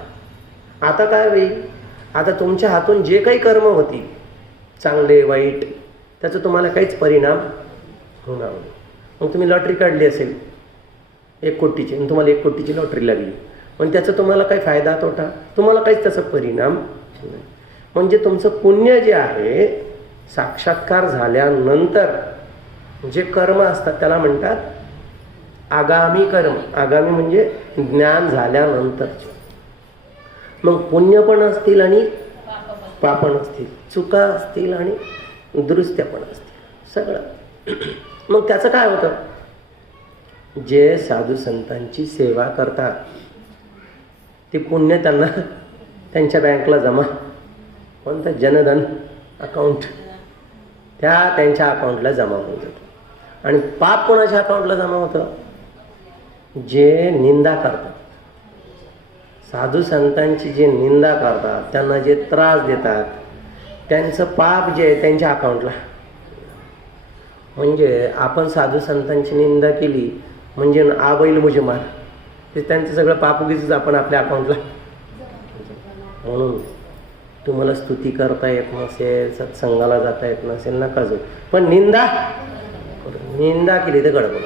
आता काय होईल? आता तुमच्या हातून जे काही कर्म होती, चांगले वाईट, त्याचा तुम्हाला काहीच परिणाम होणार नाही. मग तुम्ही लॉटरी काढली असेल 1 कोटीची आणि तुम्हाला 1 कोटीची लॉटरी लागली, पण त्याचा तुम्हाला काही फायदा तोटा? तुम्हाला काहीच त्याचा परिणाम नाही. म्हणजे तुमचं पुण्य जे आहे, साक्षात्कार झाल्यानंतर जे कर्म असतात त्याला म्हणतात आगामी कर्म. आगामी म्हणजे ज्ञान झाल्यानंतरचे. मग पुण्य पण असतील आणि पाप पण असतील, चुका असतील आणि दुरुस्त्या पण असतील, सगळं. मग त्याचं काय होतं? जे साधू संतांची सेवा करतात ते पुण्य त्यांना त्यांच्या बँकला जमा, कोणतं जनधन अकाउंट, त्यांच्या अकाउंटला जमा होऊन जातं. आणि पाप कोणाच्या अकाउंटला जमा होतं? जे निंदा करतात, साधू संतांची जे निंदा करतात, त्यांना जे त्रास देतात, त्यांचं पाप जे आहे त्यांच्या अकाउंटला. म्हणजे आपण साधू संतांची निंदा केली म्हणजे आबैल मुझे मार, ते त्यांचं सगळं पाप उगीच आपण आपल्या अकाउंटला. म्हणून तुम्हाला स्तुती करता येत नसेल, सत्संगाला जाता येत नसेल, नका जाऊ, पण निंदा केली तर गडबड.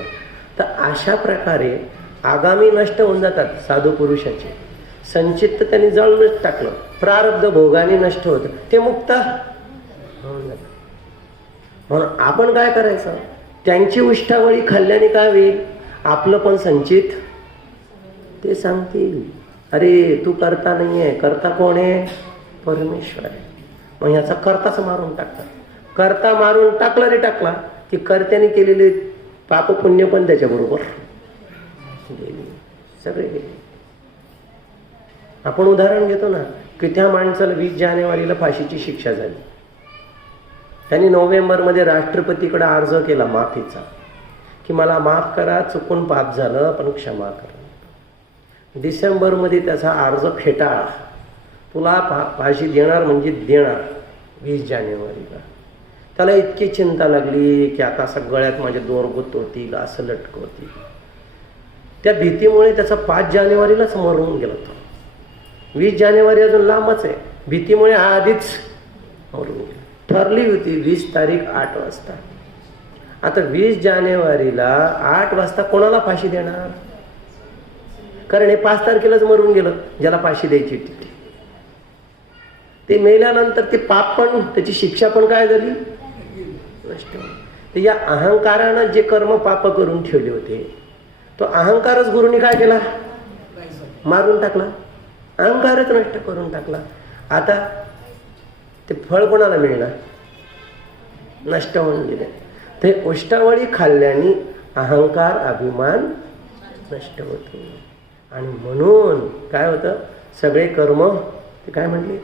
तर अशा प्रकारे आगामी नष्ट होऊन जातात साधू पुरुषाचे. संचित तर त्यांनी जळूनच टाकलं, प्रारब्ध भोगाने नष्ट होतं, ते मुक्त होऊन जातं. म्हणून आपण काय करायचं? त्यांची उष्टावळी खाल्ल्याने काय होईल? आपलं पण संचित ते सांगतील, अरे तू करता नाही आहे, करता कोण आहे? परमेश्वर आहे. मग ह्याचा कर्ताच मारून टाकतात. कर्ता मारून टाकला रे टाकला की कर्त्याने केलेले पाप पुण्य पण त्याच्याबरोबर सगळे गेले. आपण उदाहरण घेतो ना की त्या माणसाला 20 जानेवारीला फाशीची शिक्षा झाली. त्यांनी नोव्हेंबरमध्ये राष्ट्रपतीकडे अर्ज केला माफीचा, की मला माफ करा, चुकून पाप झालं पण क्षमा करा. डिसेंबरमध्ये त्याचा अर्ज फेटाळला, तुला फाशी देणार म्हणजे देणार 20 जानेवारीला. त्याला इतकी चिंता लागली की आता सगळ्यात माझे दोर गुत होतील, असं लटकवतील. त्या भीतीमुळे त्याचा 5 जानेवारीलाच मरून गेला तो. 20 जानेवारी अजून लांबच आहे. भीतीमुळे आधीच मरून गेला. ठरली होती 20 तारीख 8 वाजता. आता 20 जानेवारीला 8 वाजता कोणाला फाशी देणार? कारण हे 5 तारखेलाच मरून गेलं ज्याला फाशी द्यायची होती. ते मेल्यानंतर ते पाप पण, त्याची शिक्षा पण काय झाली? नष्ट. तर या अहंकारानं जे कर्म पाप करून ठेवले होते, तो अहंकारच गुरुनी काय केला? मारून टाकला. अहंकारच नष्ट करून टाकला. आता ते फळ कोणाला मिळणार? नष्ट होऊन गेले. ते उष्टावळी खाल्ल्याने अहंकार अभिमान नष्ट होतो. आणि म्हणून काय होतं? सगळे कर्म ते काय म्हटले?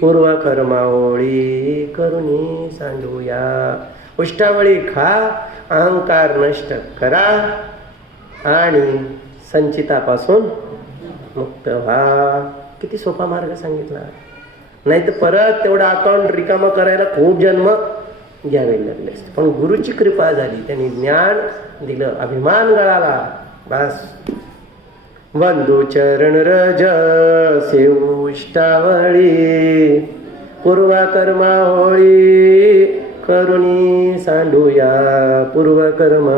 पूर्व कर्मावळी करुणी सांडूया. उष्टावळी खा, अहंकार नष्ट करा आणि संचितापासून मुक्त व्हा. किती सोपा मार्ग सांगितला. नाही तर परत तेवढा अकाउंट रिकामा करायला खूप जन्म घ्यावे लागले असते. पण गुरुची कृपा झाली, त्यांनी ज्ञान दिलं, अभिमान गळाला. बस. बंधू चरण रज सेवुष्टावळी पूर्व कर्मा होळी करुणी सांडूया. पूर्व कर्म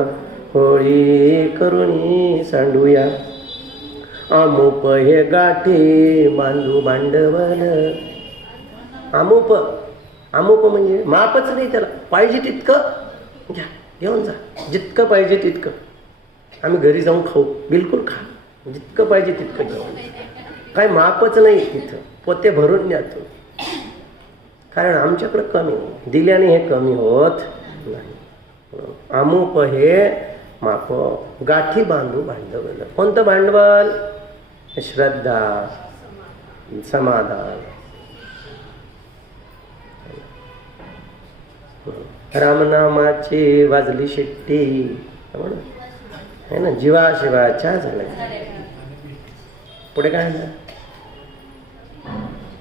होळी करुणी सांडूया. अमुप हे गाठी बांधू भांडवल. अमुप, अमुप म्हणजे मापच नाही त्याला. पाहिजे तितकं घ्या, घेऊन जा. जितकं पाहिजे तितकं. आम्ही घरी जाऊन खाऊ, बिलकुल खा. जितकं पाहिजे तितकं घेऊन. काय मापच नाही तिथं. पोते भरून न्या तू. कारण आमच्याकडं कमी, दिल्याने हे कमी होत नाही. अमुप हे माप. गाठी बांधू भांडवल. कोणतं भांडवल? श्रद्धा, समाधान. रामनामाची वाजली शिट्टी है ना, जीवाशिवाच्या झाल्या. पुढे काय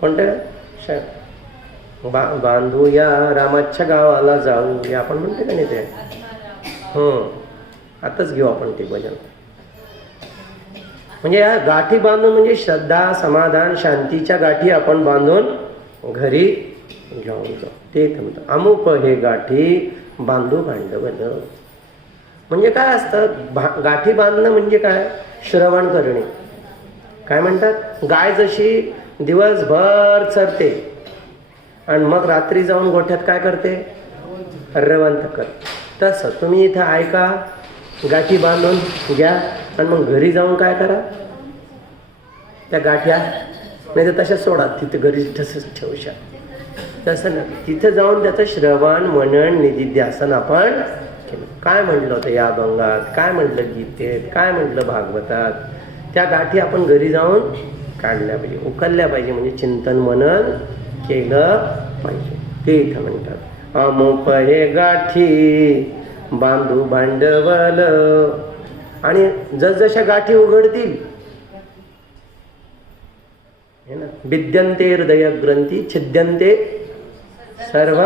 कोणतं? बांधू या रामाच्या गावाला जाऊ या आपण म्हणते का नाही ते? आताच घेऊ आपण ते भजन. म्हणजे या गाठी बांधून म्हणजे श्रद्धा, समाधान, शांतीच्या गाठी आपण बांधून घरी घेऊन जाऊ. ते म्हणतात अमुक हे गाठी बांधू भांडवल. म्हणजे काय असतं? गाठी बांधणं म्हणजे काय? श्रवण करणे. काय म्हणतात? गाय जशी दिवसभर चरते आणि मग रात्री जाऊन गोठ्यात काय करते? रवंथ करते. तसं तुम्ही इथं ऐका, गाठी बांधून घ्या आणि मग घरी जाऊन काय करा? त्या गाठ्या नाही तर तशाच सोडा, तिथे घरी तसंच ठेवू शकता. तसं नाही, तिथं जाऊन त्याचं श्रवण मनन निधिध्यासन आपण केलं. काय म्हटलं होतं या अभंगात, काय म्हटलं गीतेत, काय म्हटलं भागवतात, त्या गाठी आपण घरी जाऊन काढल्या पाहिजे, उकलल्या पाहिजे. म्हणजे चिंतन मनन केलं पाहिजे. ते इथं म्हणतात अमुक हे गाठी बांधू भांडवल. आणि जसजशा गाठी उघडतील है ना, विद्यन्ते हृदय ग्रंथी छिद्यन्ते सर्व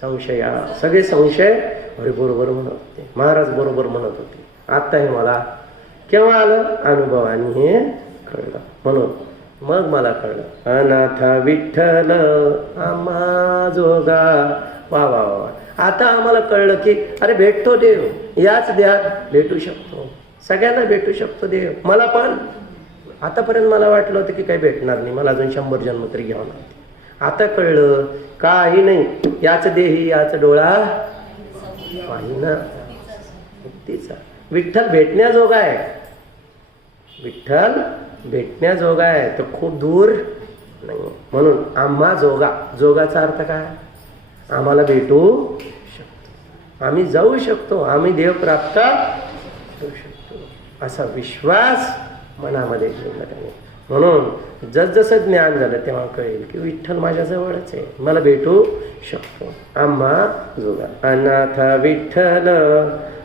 संशया. सगळे संशय अरे बरोबर म्हणत होते, महाराज बरोबर म्हणत होते. आता हे मला केव्हा आलं? अनुभवाने हे कळलं. म्हणून मग मला कळलं अनाथा विठ्ठल आम्हा जोगा. वा वा वा. आता आम्हाला कळलं की अरे भेटतो देव, याच देहात भेटू शकतो, सगळ्यांना भेटू शकतो देव. मला पण आतापर्यंत मला वाटलं होतं की काही भेटणार नाही, मला अजून 100 जन्म तरी घ्यावं लागते. आता कळलं काही नाही, याच देही याच डोळा पाहिना. मुक्तीचा विठ्ठल भेटण्याजोगा आहे. विठ्ठल भेटण्याजोगा आहे, तो खूप दूर नाही. म्हणून आम्हा जोगा. जोगाचा अर्थ काय? आम्हाला भेटू शकतो, आम्ही जाऊ शकतो, आम्ही देव प्राप्त होऊ शकतो, असा विश्वास मनामध्ये ठेवला त्याने. म्हणून जसजसं ज्ञान झालं तेव्हा कळेल की विठ्ठल माझ्या जवळच आहे, मला भेटू शकतो. आम्हा जोगा. अनाथ विठ्ठल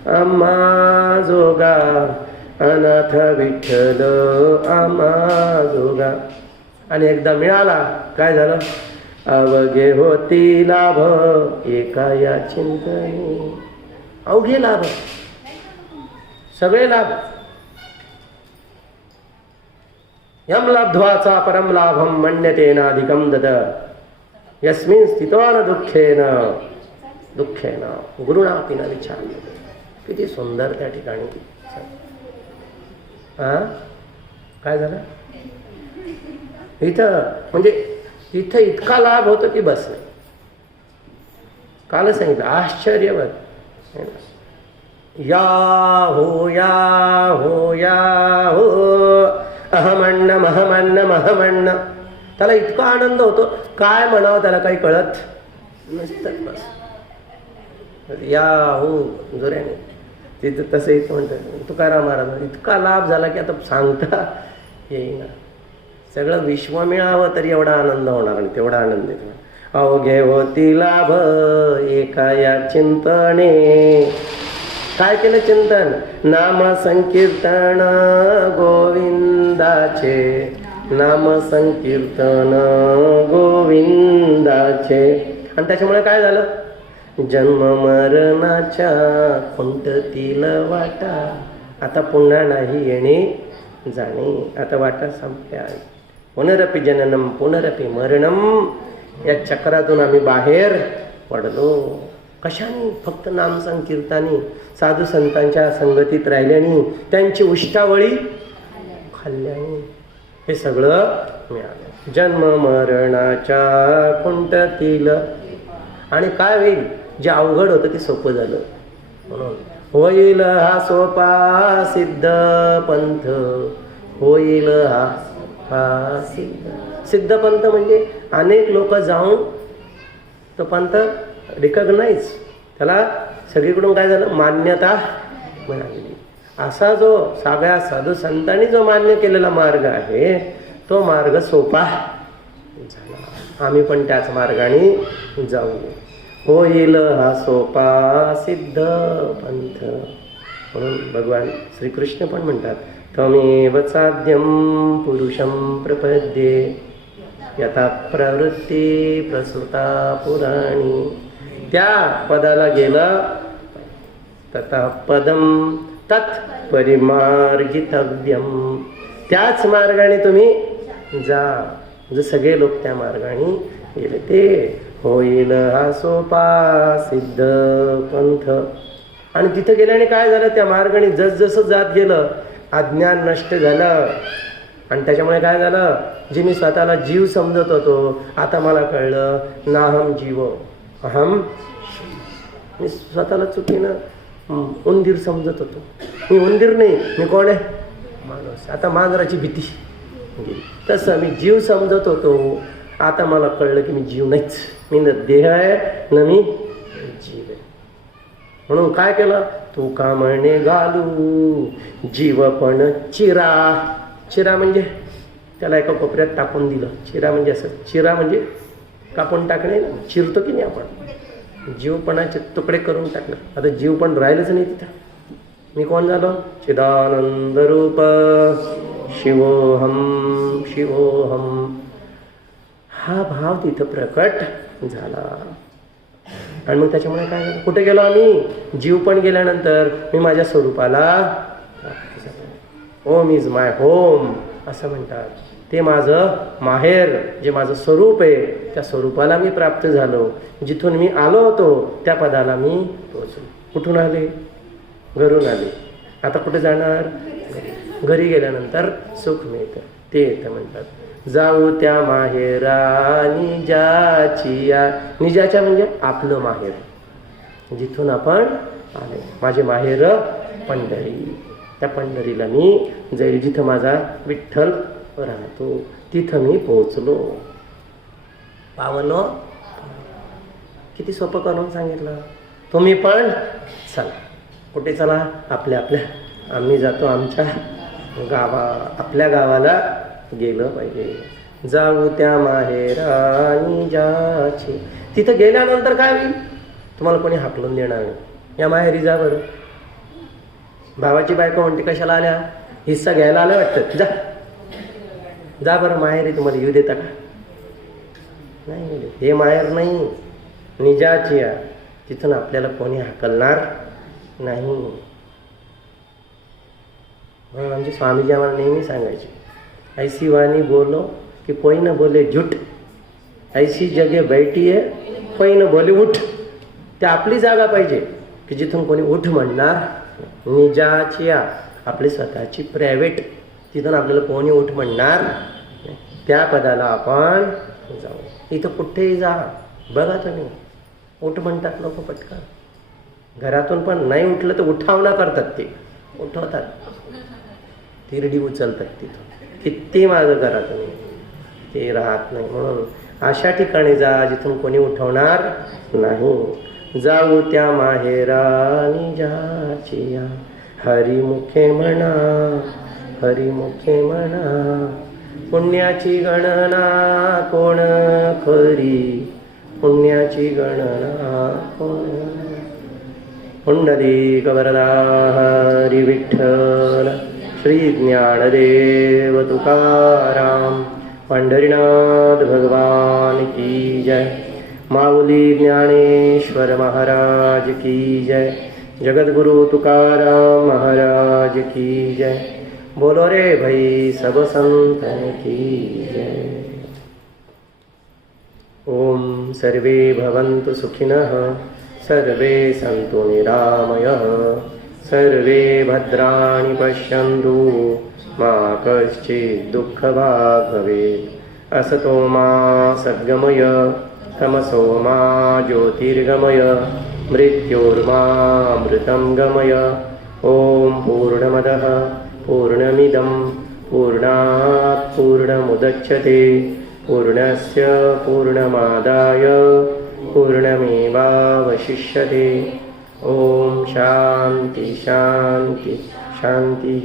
आम्हा जोगा. अनाथ विठ्ठल आम्हा जोगा. आणि एकदा मिळाला काय झालं? अवघे होती लाभ एका या चिंतनी. अवघे लाभ, सगळे लाभ यम लब्ध्वाचा परम लाभम मन्यतेनाधिकम दद यस्मिन् स्थितो न दुःखेन गुरुणापि न विचार्यते. किती सुंदर त्या ठिकाणी. काय झालं इथं? म्हणजे इथं इतका लाभ होतो की बस नाही. काल सांगितलं आश्चर्यवत. या हो या हो या हो अहमन्नम अहमन्नम अहमन्न. त्याला इतका आनंद होतो, काय म्हणावं त्याला काही कळत नसतं. बस या हो जोऱ्याने. तिथं तसं इथं म्हणतात तुकाराम महाराज इतका लाभ झाला की आता सांगता येईना. सगळं विश्व मिळावं तरी एवढा आनंद होणार आणि तेवढा आनंद येतो. अवघे होती लाभ एका या चिंतने. काय केलं चिंतन? नाम संकीर्तन गोविंदाचे. नाम संकीर्तन गोविंदाचे. आणि त्याच्यामुळे काय झालं? जन्म मरणाच्या खुंटतील वाटा आता पुन्हा नाही येणे जाणे. आता वाटा संपल्या. पुनरपि जननम पुनरपि मरणम. या चक्रातून आम्ही बाहेर पडलो. कशाने? फक्त नाम संकीर्तनाने, साधू संतांच्या संगतीत राहिल्याने, त्यांची उष्टावळी खाल्ल्याने हे सगळं मिळालं. जन्म मरणाच्या कुंटतील. आणि काय होईल? जे अवघड होतं ते सोपं झालं. म्हणून होईल हा सोपा सिद्ध पंथ. होईल हा सिद्ध पंथ. म्हणजे अनेक लोक जाऊन तो पंथ रिकॉग्नाइज, त्याला सगळीकडून काय झालं? मान्यता मिळालेली. असा जो सगळ्या साधू संतांनी जो मान्य केलेला मार्ग आहे तो मार्ग सोपा झाला. आम्ही पण त्याच मार्गाने जाऊ. होईल हा सोपा सिद्ध पंथ. म्हणून भगवान श्रीकृष्ण पण म्हणतात त्वमेव साध्यम पुरुषं प्रपद्ये यथा प्रवृत्ती प्रसृता पुराणी. त्या पदाला गेलं तथा पदम तत् परिमार्गितव्यम. त्याच मार्गाने तुम्ही जा. जे सगळे लोक त्या मार्गाने गेले ते होईल हा सोपा सिद्ध पंथ. आणि तिथं गेल्याने काय झालं? त्या मार्गाने जसजसं जात गेलं अज्ञान नष्ट झालं. आणि त्याच्यामुळे काय झालं? जे मी स्वतःला जीव समजत होतो आता मला कळलं नाहम जीव अहम. मी स्वतःला चुकीनं उंदीर समजत होतो. मी उंदीर नाही, मी कोण आहे? माणूस. आता मांजराची भीती गेली. तसं मी जीव समजत होतो आता मला कळलं की मी जीव नाहीच. मी न देह आहे न मी जीव आहे. म्हणून काय केलं? तू का म्हणे घालू जीव पण चिरा. चिरा म्हणजे त्याला एका कोपऱ्यात टाकून दिलं. चिरा म्हणजे असं, चिरा म्हणजे कापून टाकणे. चिरतो की नाही आपण? जीवपणाचे तुकडे करून टाकलं. आता जीव पण राहिलंच नाही तिथं. मी कोण झालो? चिदानंद रूप शिवोहम शिवोहम. हा भाव तिथं प्रकट झाला. आणि मग त्याच्यामुळे काय झालं? कुठे गेलो आम्ही? जीव पण गेल्यानंतर मी माझ्या स्वरूपाला ओम इज माय होम असं म्हणतात. ते माझं माहेर, जे माझं स्वरूप आहे त्या स्वरूपाला मी प्राप्त झालो. जिथून मी आलो होतो त्या पदाला मी पोहोचलो. कुठून आले? घरून आले. आता कुठे जाणार? घरी गेल्यानंतर सुख मिळतं. ते येतं म्हणतात जाऊ त्या माहेरा निजाचिया. निजाच्या म्हणजे आपलं माहेर, जिथून आपण आले. माझे माहेर पंढरी. त्या पंढरीला मी जाईल जिथं माझा विठ्ठल राहतो. तिथं मी पोहोचलो. पावलो. किती सोपं करून सांगितलं. तुम्ही पण चला. कुठे चला? आपल्या आम्ही जातो आमच्या आपल्या गावाला गेलं पाहिजे. जाऊ त्या माहेरानी जाची. तिथं गेल्यानंतर काय होईल? तुम्हाला कोणी हाकलून देणार नाही. या माहेरी जा बरं. भावाची बायको म्हणते कशाला आल्या? हिस्सा घ्यायला आलं वाटतं. जा जा बरं माहेरी. तुम्हाला येऊ देता का? नाही. हे माहेर नाही, निजाची आहे. तिथून आपल्याला कोणी हाकलणार नाही. म्हणजे स्वामीजी आम्हाला नेहमी सांगायचे ऐसी वाणी बोलो कि कोई न बोले झूठ, ऐसी जगह बैठी है कोई न बोले उठ. ते आपली जागा पाहिजे की जिथून कोणी उठ म्हणणार. निजाची आपली स्वतःची प्रायव्हेट, तिथून आपल्याला कोणी उठ म्हणणार, त्या पदाला आपण जाऊ. इथं कुठेही जा, बघा तुम्ही उठ म्हणतात लोक पटकन. घरातून पण नाही उठलं तर उठावना करतात, ते उठवतात, तिरडी उचलतात तिथं. किती माझं करा तुम्ही, ते राहत नाही. म्हणून अशा ठिकाणी जा जिथून कोणी उठवणार नाही. जाऊ त्या माहेरा निजाचिया, हरिमुखे म्हणा हरिमुखे म्हणा. पुण्याची गणना कोण खरी, पुण्याची गणना कोण. पुंडलिक वरदा हरी विठ्ठल, श्री ज्ञानदेव तुकाराम, पंढरीनाथ भगवान की जय. माऊली ज्ञानेश्वर महाराज की जय. जगद्गुरु तुकाराम महाराज की जय. बोलो रे भाई सब संतन की जय. ओम सर्वे भवन्तु सुखिनः, सर्वे सन्तु निरामयः, सर्वे भद्राणि पश्यन्तु, मा कश्चित् दुःखभाग् भवेत्. असतो मा सद्गमय, तमसो मा ज्योतिर्गमय, मृत्योर्मामृतं गमय. ओम पूर्णमदः पूर्णमिदं पूर्णात् पूर्णमुदच्यते, पूर्णस्य पूर्णमादाय पूर्णमेवावशिष्यते. ओम शांति शांति शांति.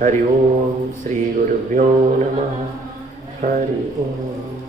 हरि ओम. श्री गुरुभ्यो नमः. हरि ओम.